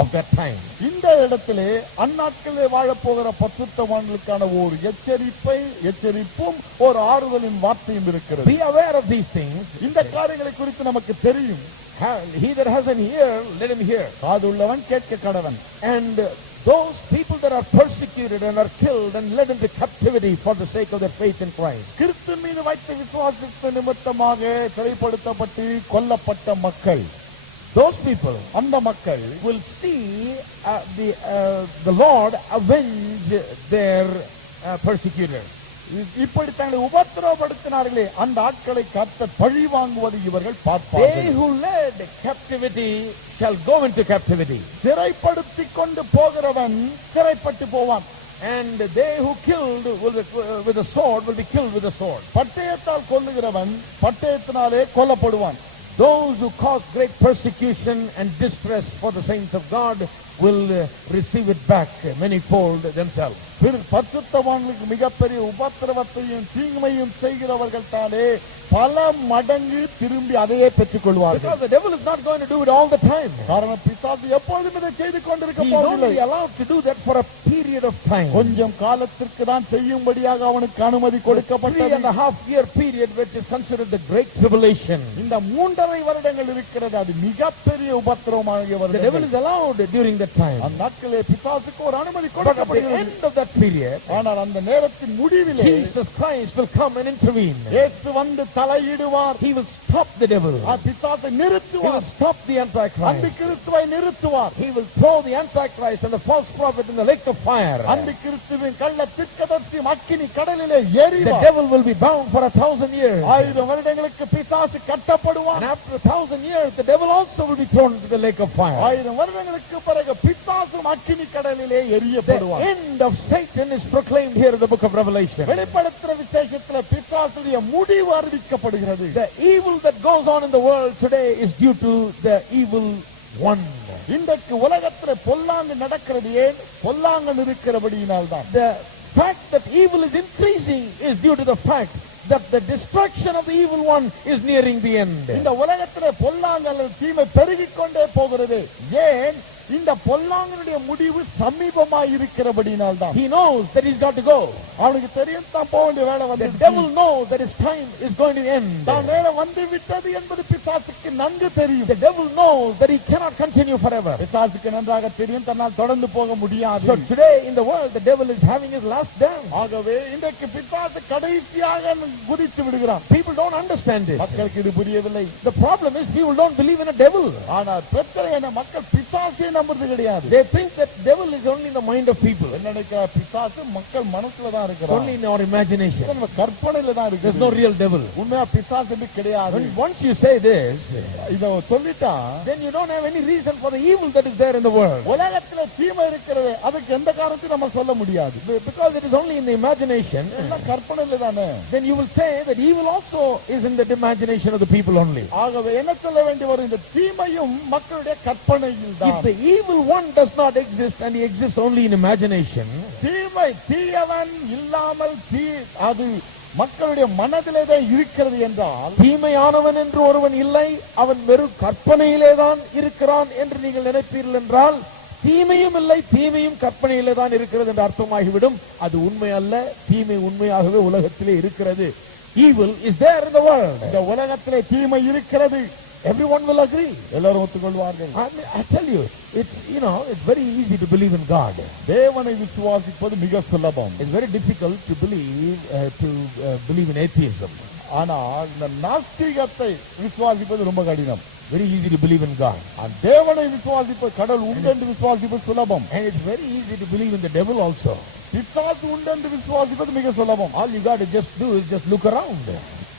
of that time. இந்த இடத்திலே அந்நாட்களிலே வாழப்போகிற பரிசுத்தவான்களுக்கான ஒரு எச்சரிப்பும் ஒரு ஆறுதலின் வார்த்தையும் இருக்கிறது. Be aware of these things. இந்த காரியங்களை குறித்து நமக்கு தெரியும். He that has an ear, let him hear. காது உள்ளவன் கேட்க கடவன். And those people that are persecuted and are killed and led into captivity for the sake of their faith in Christ. கிறிஸ்து மீது வைத்த விசுவாசத்தின் நிமித்தமாக சிறைப்படுத்தப்பட்டு கொல்லப்பட்ட மக்கள், those people, அந்த மக்கள் will see the Lord avenge their persecutors. இப்படி தங்களை உபத்திரவப்படுத்தினார்களே அந்த ஆட்களை கர்த்தர் பழி வாங்குவதை இவர்கள் பார்ப்பார்கள். They who led captivity shall go into captivity. சிறைப்படுத்தி கொண்டு போகிறவன் சிறைப்பட்டு போவான். And they who killed with the sword will be killed with the sword. பட்டயத்தால் கொல்லுகிறவன் பட்டயத்தினாலே கொல்லப்படுவான். Those who cause great persecution and distress for the saints of God will receive it back manyfold themselves. பரிசுத்தவான்களுக்கு மிகப்பெரிய உபத்திரவத்தையும் தீமையும் செய்கிறவர்கள் தானே பல மடங்கு திரும்பி அதையே பெற்றுக் கொள்வார்கள். Because the devil is not going to do it all the time. காரணம் பிசாசு எப்பொழுதும் இதை செய்து கொண்டிருக்க He is போவதில்லை. only allowed to do that for a period of time. கொஞ்சம் காலத்திற்கு தான் செய்யும்படியாக அவனுக்கு அனுமதி கொடுக்கப்பட்டது. 3.5 year period which is considered the great tribulation. இந்த 3.5 வருடங்கள் இருக்கிறது, அது மிகப்பெரிய உபத்திரவமாக The வருகிறது. devil is allowed during that time. அந்த நாட்களே பிசாசுக்கு ஒரு அனுமதி But at the கொடுக்கப்படுகிறது. end of that period, ஆனால் அந்த நேரத்தின் முடிவிலே Jesus Christ will come and intervene. இயேசு வந்து தலையிடுவார். He will stop the devil. பிசாசை He will நிறுத்துவார். stop the Antichrist. அந்த கிறிஸ்துவை நிறுத்துவார். He will throw the Antichrist and the false prophet in the lake of fire. அந்த கிறிஸ்துவின் கள்ள தீர்க்கதரிசி அக்கினி கடலிலே The எரிவார். devil will be bound for 1,000 years. 1000 வருடங்களுக்கு பிசாசு கட்டப்படுவார். And after 1,000 years, the devil also will be thrown into the lake of fire. 1000 வருடங்களுக்கு பிறகு பிசாசும் அக்கினி கடலிலே The எரியப்படுவார். end of Satan is proclaimed here in the book of Revelation. வெளிப்படுத்துற விசேஷத்துல பிசாசுடைய முடிவு அறிவிக்கப்படுகிறது. The evil that goes on in the world today is due to the evil one. இன்றைக்கு உலகத்துல பொல்லாங்கு நடக்கிறது ஏன்? பொல்லாங்கன் இருக்கிறபடியினால் தான். The fact that evil is increasing is due to the fact that the destruction of the evil one is nearing the end. இந்த உலகத்துல பொல்லாங்கல் தீமை பெருகிக் கொண்டே போகிறது. ஏன்? இந்த பொல்லாங்கனுடைய முடிவு சமீபமாய் இருக்கிறபடியினால் தான். He knows that he's got to go. அவனுக்கு தெரியும் தான் போக வேண்டிய வேலை The வந்து. devil knows that his time is going to end. தான் நேரம் வந்து விட்டது என்பது பிசாசுக்கு நன்கு தெரியும். The devil knows that he cannot continue forever. பிசாசுக்கு நன்றாக தெரியும் தன்னால் தொடர்ந்து போக முடியாது. So today in the world, the devil is having his last dance. ஆகவே இன்றைக்கு பிசாசு கடைசியாக குதித்து விடுகிறான். People don't understand this. மக்களுக்கு இது புரியவில்லை. The problem is people don't believe in a devil. ஆனால் பிரச்சனை என்ன? மக்கள் பிசாசை நம்புறது கிடையாது. They think that devil is only in the mind of people. என்ன நினைக்கிறார்? பிசாசு மக்கள் மனசுல தான் இருக்கிறான். Only in our imagination. நம்ம கற்பனையில தான் இருக்கு. There's no real devil. உண்மையா பிசாசு கிடையாது. When once you say this, இத சொல்லிட்டா then you don't have any reason for the evil that is there in the world. உலகத்துல தீமை இருக்கிறது, அதுக்கு எந்த காரணத்தையும் நம்ம சொல்ல முடியாது. Because it is only in the imagination, எல்லாம் கற்பனையில தானே. then you will say that evil also is in the imagination of the people only. ஆகவே என்ன சொல்ல வேண்டி வரும்? இந்த தீமையும் மக்களுடைய கற்பனையில் தான். If the evil one does not exist and he exists only in imagination, தீமை தீயவன் இல்லாமல் அது மக்களுடைய மனதிலே தான் இருக்கிறது என்றால், தீமையானவன் என்று ஒருவன் இல்லை, அவன் வெறும் கற்பனையிலே தான் இருக்கிறான் என்று நீங்கள் நினைப்பீர்கள் என்றால், தீமையும் இல்லை, தீமையும் கற்பனையிலே தான் இருக்கிறது என்று அர்த்தமாகிவிடும். அது உண்மை அல்ல. தீமை உண்மையாகவே உலகத்திலே இருக்கிறது. Evil is there in the world. இந்த உலகத்திலே தீமை இருக்கிறது. Everyone will agree. எல்லாரும் ஒத்துக்கொள்வார்கள். I tell you, it's it's very easy to believe in God. தேவனை விசுவாசிப்பது மிக சுலபம். It's very difficult to believe in atheism. ஆனால் இந்த நாஸ்திகத்தை விசுவாசிப்பது ரொம்ப கடினம். Very easy to believe in God. தேவனை விசுவாசிப்பது, கடவுள் உண்டு என்று விசுவாசிப்பது சுலபம். And it's very easy to believe in the devil also. பிசாசு உண்டு என்று விசுவாசிப்பது மிக சுலபம். All you got to just do is just look around.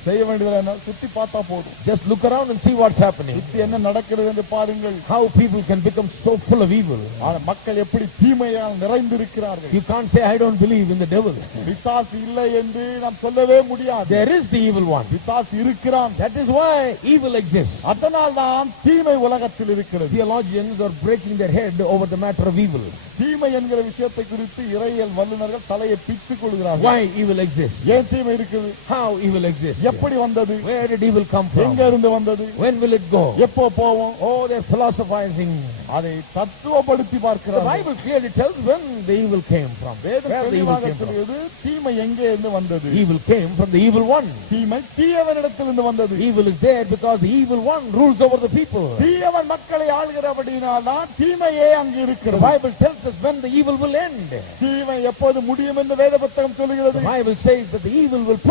செய்ய வேண்டியது என்ன? சுத்தி பார்த்தா போதும். Just look around and see what's happening. சுத்தி என்ன நடக்கிறது என்று பாருங்கள். How people can become so full of evil. மக்கள் எப்படி தீமையால் நிறைந்திருக்கிறார்கள். You can't say I don't believe in the devil. பிசாசு இல்லை என்று நாம் சொல்லவே முடியாது. There is the evil one. பிசாசு இருக்கிறான். That is why evil exists. அதனால் தான் தீமை உலகத்தில் இருக்கிறது. Theologians are breaking their head over the matter of evil. தீமை என்கிற விஷயத்தை குறித்து இறையியல் வல்லுநர்கள் தலையை பிச்சுக் கொள்கிறார்கள். Why evil exists? ஏன் தீமை இருக்குது? How evil exists? எப்படி வந்தது? Where did evil come from? எங்க இருந்து வந்தது? When will it go? எப்போ போவோம்? Oh, they're philosophizing. அதை தத்துவப்படுத்தி பார்க்கிறார்கள். The Bible clearly tells when the evil came from. வேதம் தெளிவாக சொல்கிறது தீமை எங்கே இருந்து வந்தது. Evil came from the evil one. தீமை தீயவனிடத்திலிருந்து வந்தது. Evil is there because the evil one rules over the people. தீயவன் மக்களை ஆளுகிறபடியால் தான் தீமையே அங்கு இருக்கிறது. The Bible tells us when the evil will end. தீமை எப்போது முடியும் என்று வேத புத்தகம் சொல்கிறது. The Bible says that the evil will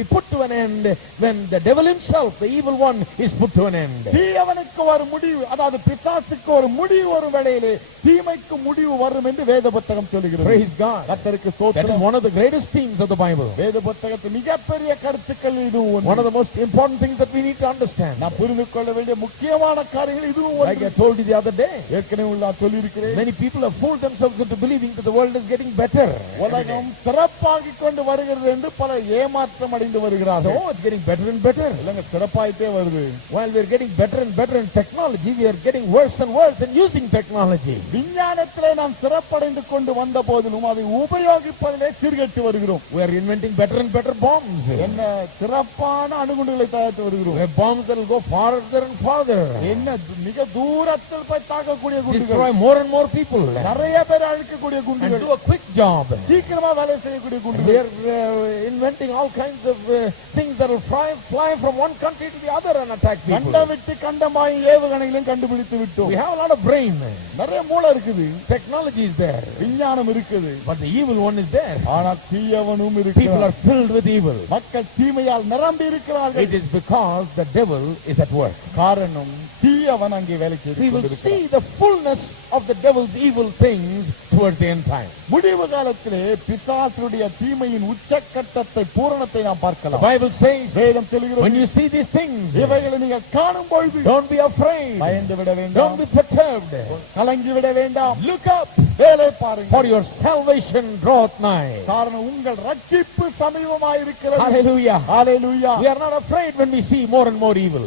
be put to an end when the devil himself, the evil one, is put to an end. தீயவனுக்கு ஒரு முடிவு, அதாவது பிசாசுக்கு ஒரு முடிவு வரும் வேளையிலே தீமைக்கு முடிவு வரும் என்று வேத புத்தகம் சொல்கிறது. Praise God. கர்த்தருக்கு That ஸ்தோத்திரம். is one of the greatest themes of the Bible. வேத புத்தகத்தின் மிகப்பெரிய கருத்துக்கள் இது ஒன்று. One of the most important things that we need to understand. நான் புரிந்து கொள்ள வேண்டிய முக்கியமான காரியங்கள் இதுவும் Like ஒன்று. I told you the other day, ஏற்கனவே நான் சொல்லி இருக்கிறேன். many people have fooled themselves into believing that the world is getting better. உலகம் சிறப்பாகிக் கொண்டு வருகிறது என்று பல ஏமாற்றம் அடைந்து வருகிறார்கள். So it's getting better and better. இல்லங்க, சிறப்பாயிட்டே வருது. While we are getting better and better in technology, we are getting worse and worse in using technology. விஞ்ஞானத்திலே நாம் சிறப்படைந்து கொண்டு வந்த போதிலும் அதை உபயோகிப்பதிலே சீர்கெட்டு வருகிறோம். We are inventing better and better bombs. என்ன சிறப்பான அணுகுண்டுகளை தயாரித்து வருகிறோம். We have bombs that will go farther and farther. என்ன மிக தூரத்தில் போய் தாக்கக்கூடிய குண்டுகள். Destroy more and more people. நிறைய பேர் அழிக்கக்கூடிய And குண்டுகள். do a quick job. சீக்கிரமா வேலை செய்யக்கூடிய We குண்டுகள். are inventing all kinds of things that will fly from one country to the other and attack people. கண்டம் விட்டு கண்டமாய் ஏவுகணைகளையும் கண்டுபிடித்து விட்டோம். We have a lot of brain. நிறைய மூளை இருக்குது. Technology is there. விஞ்ஞானம் இருக்குது. But the evil one is there. ஆனால் தீயவனும் People இருக்கிறான். are filled with evil. மக்கள் தீமையால் நிரம்பி இருக்கிறார்கள். It is because the devil is at work. காரணம் தீயவன் அங்கே வேலை செய்து We will கொண்டிருக்கிறான். see the fullness of the devil's evil things towards the end time. முடிவு காலத்திலே பிசாசுடைய தீமையின் உச்சக்கட்டத்தை பூரணத்தை நாம் The பார்க்கலாம். Bible says, வேதம் சொல்கிறது, when you see these things, இவைகளை நீங்கள் காணும் பொழுது don't be afraid. பயந்து விட Don't வேண்டாம், be perturbed. கலங்கி விட வேண்டாம். Look up, வேலை பாருங்கள். for your salvation draweth nigh. காரணம் உங்கள் ரட்சிப்பு சமீபமாயிருக்கிறது. Hallelujah. Hallelujah. We are not afraid when we see more and more evil.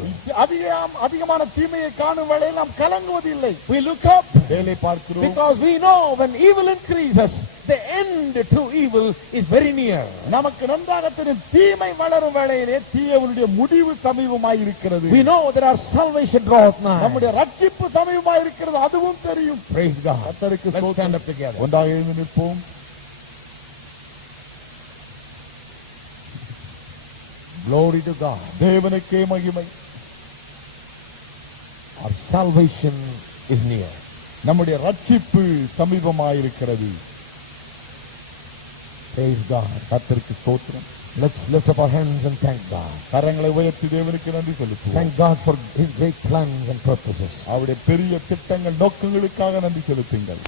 அதிகமான தீமையை காணும் வேளையில் நாம் கலங்குவதில்லை. We look up வேலை பார்க்கிறோம். because we know when evil increases, the end to evil is very near. நமக்கு நன்றாக தெரியும் தீமை வளரும் வேளையிலே தீயவனுடைய முடிவு சமீபமாயிருக்கிறது. We know that our salvation draweth nigh. நம்முடைய ரட்சிப்பு சமீபமாயிருக்கிறது, அதுவும் தெரியும். Praise God. கர்த்தருக்கு Let's ஸ்தோத்திரம். stand up together. ஒன்றாக எழுந்து நிற்போம். Glory to God. தேவனுக்கே மகிமை. Our salvation is near. நம்முடைய ரட்சிப்பு சமீபமாயிருக்கிறது. Praise God. கர்த்தருக்கு ஸ்தோத்திரம். Let's lift up our hands and thank God. கரங்களை உயர்த்தி தேவனுக்கு நன்றி செலுத்துவோம். Thank God for His great plans and purposes. அவருடைய பெரிய திட்டங்கள் நோக்கங்களுக்காக நன்றி செலுத்துங்கள்.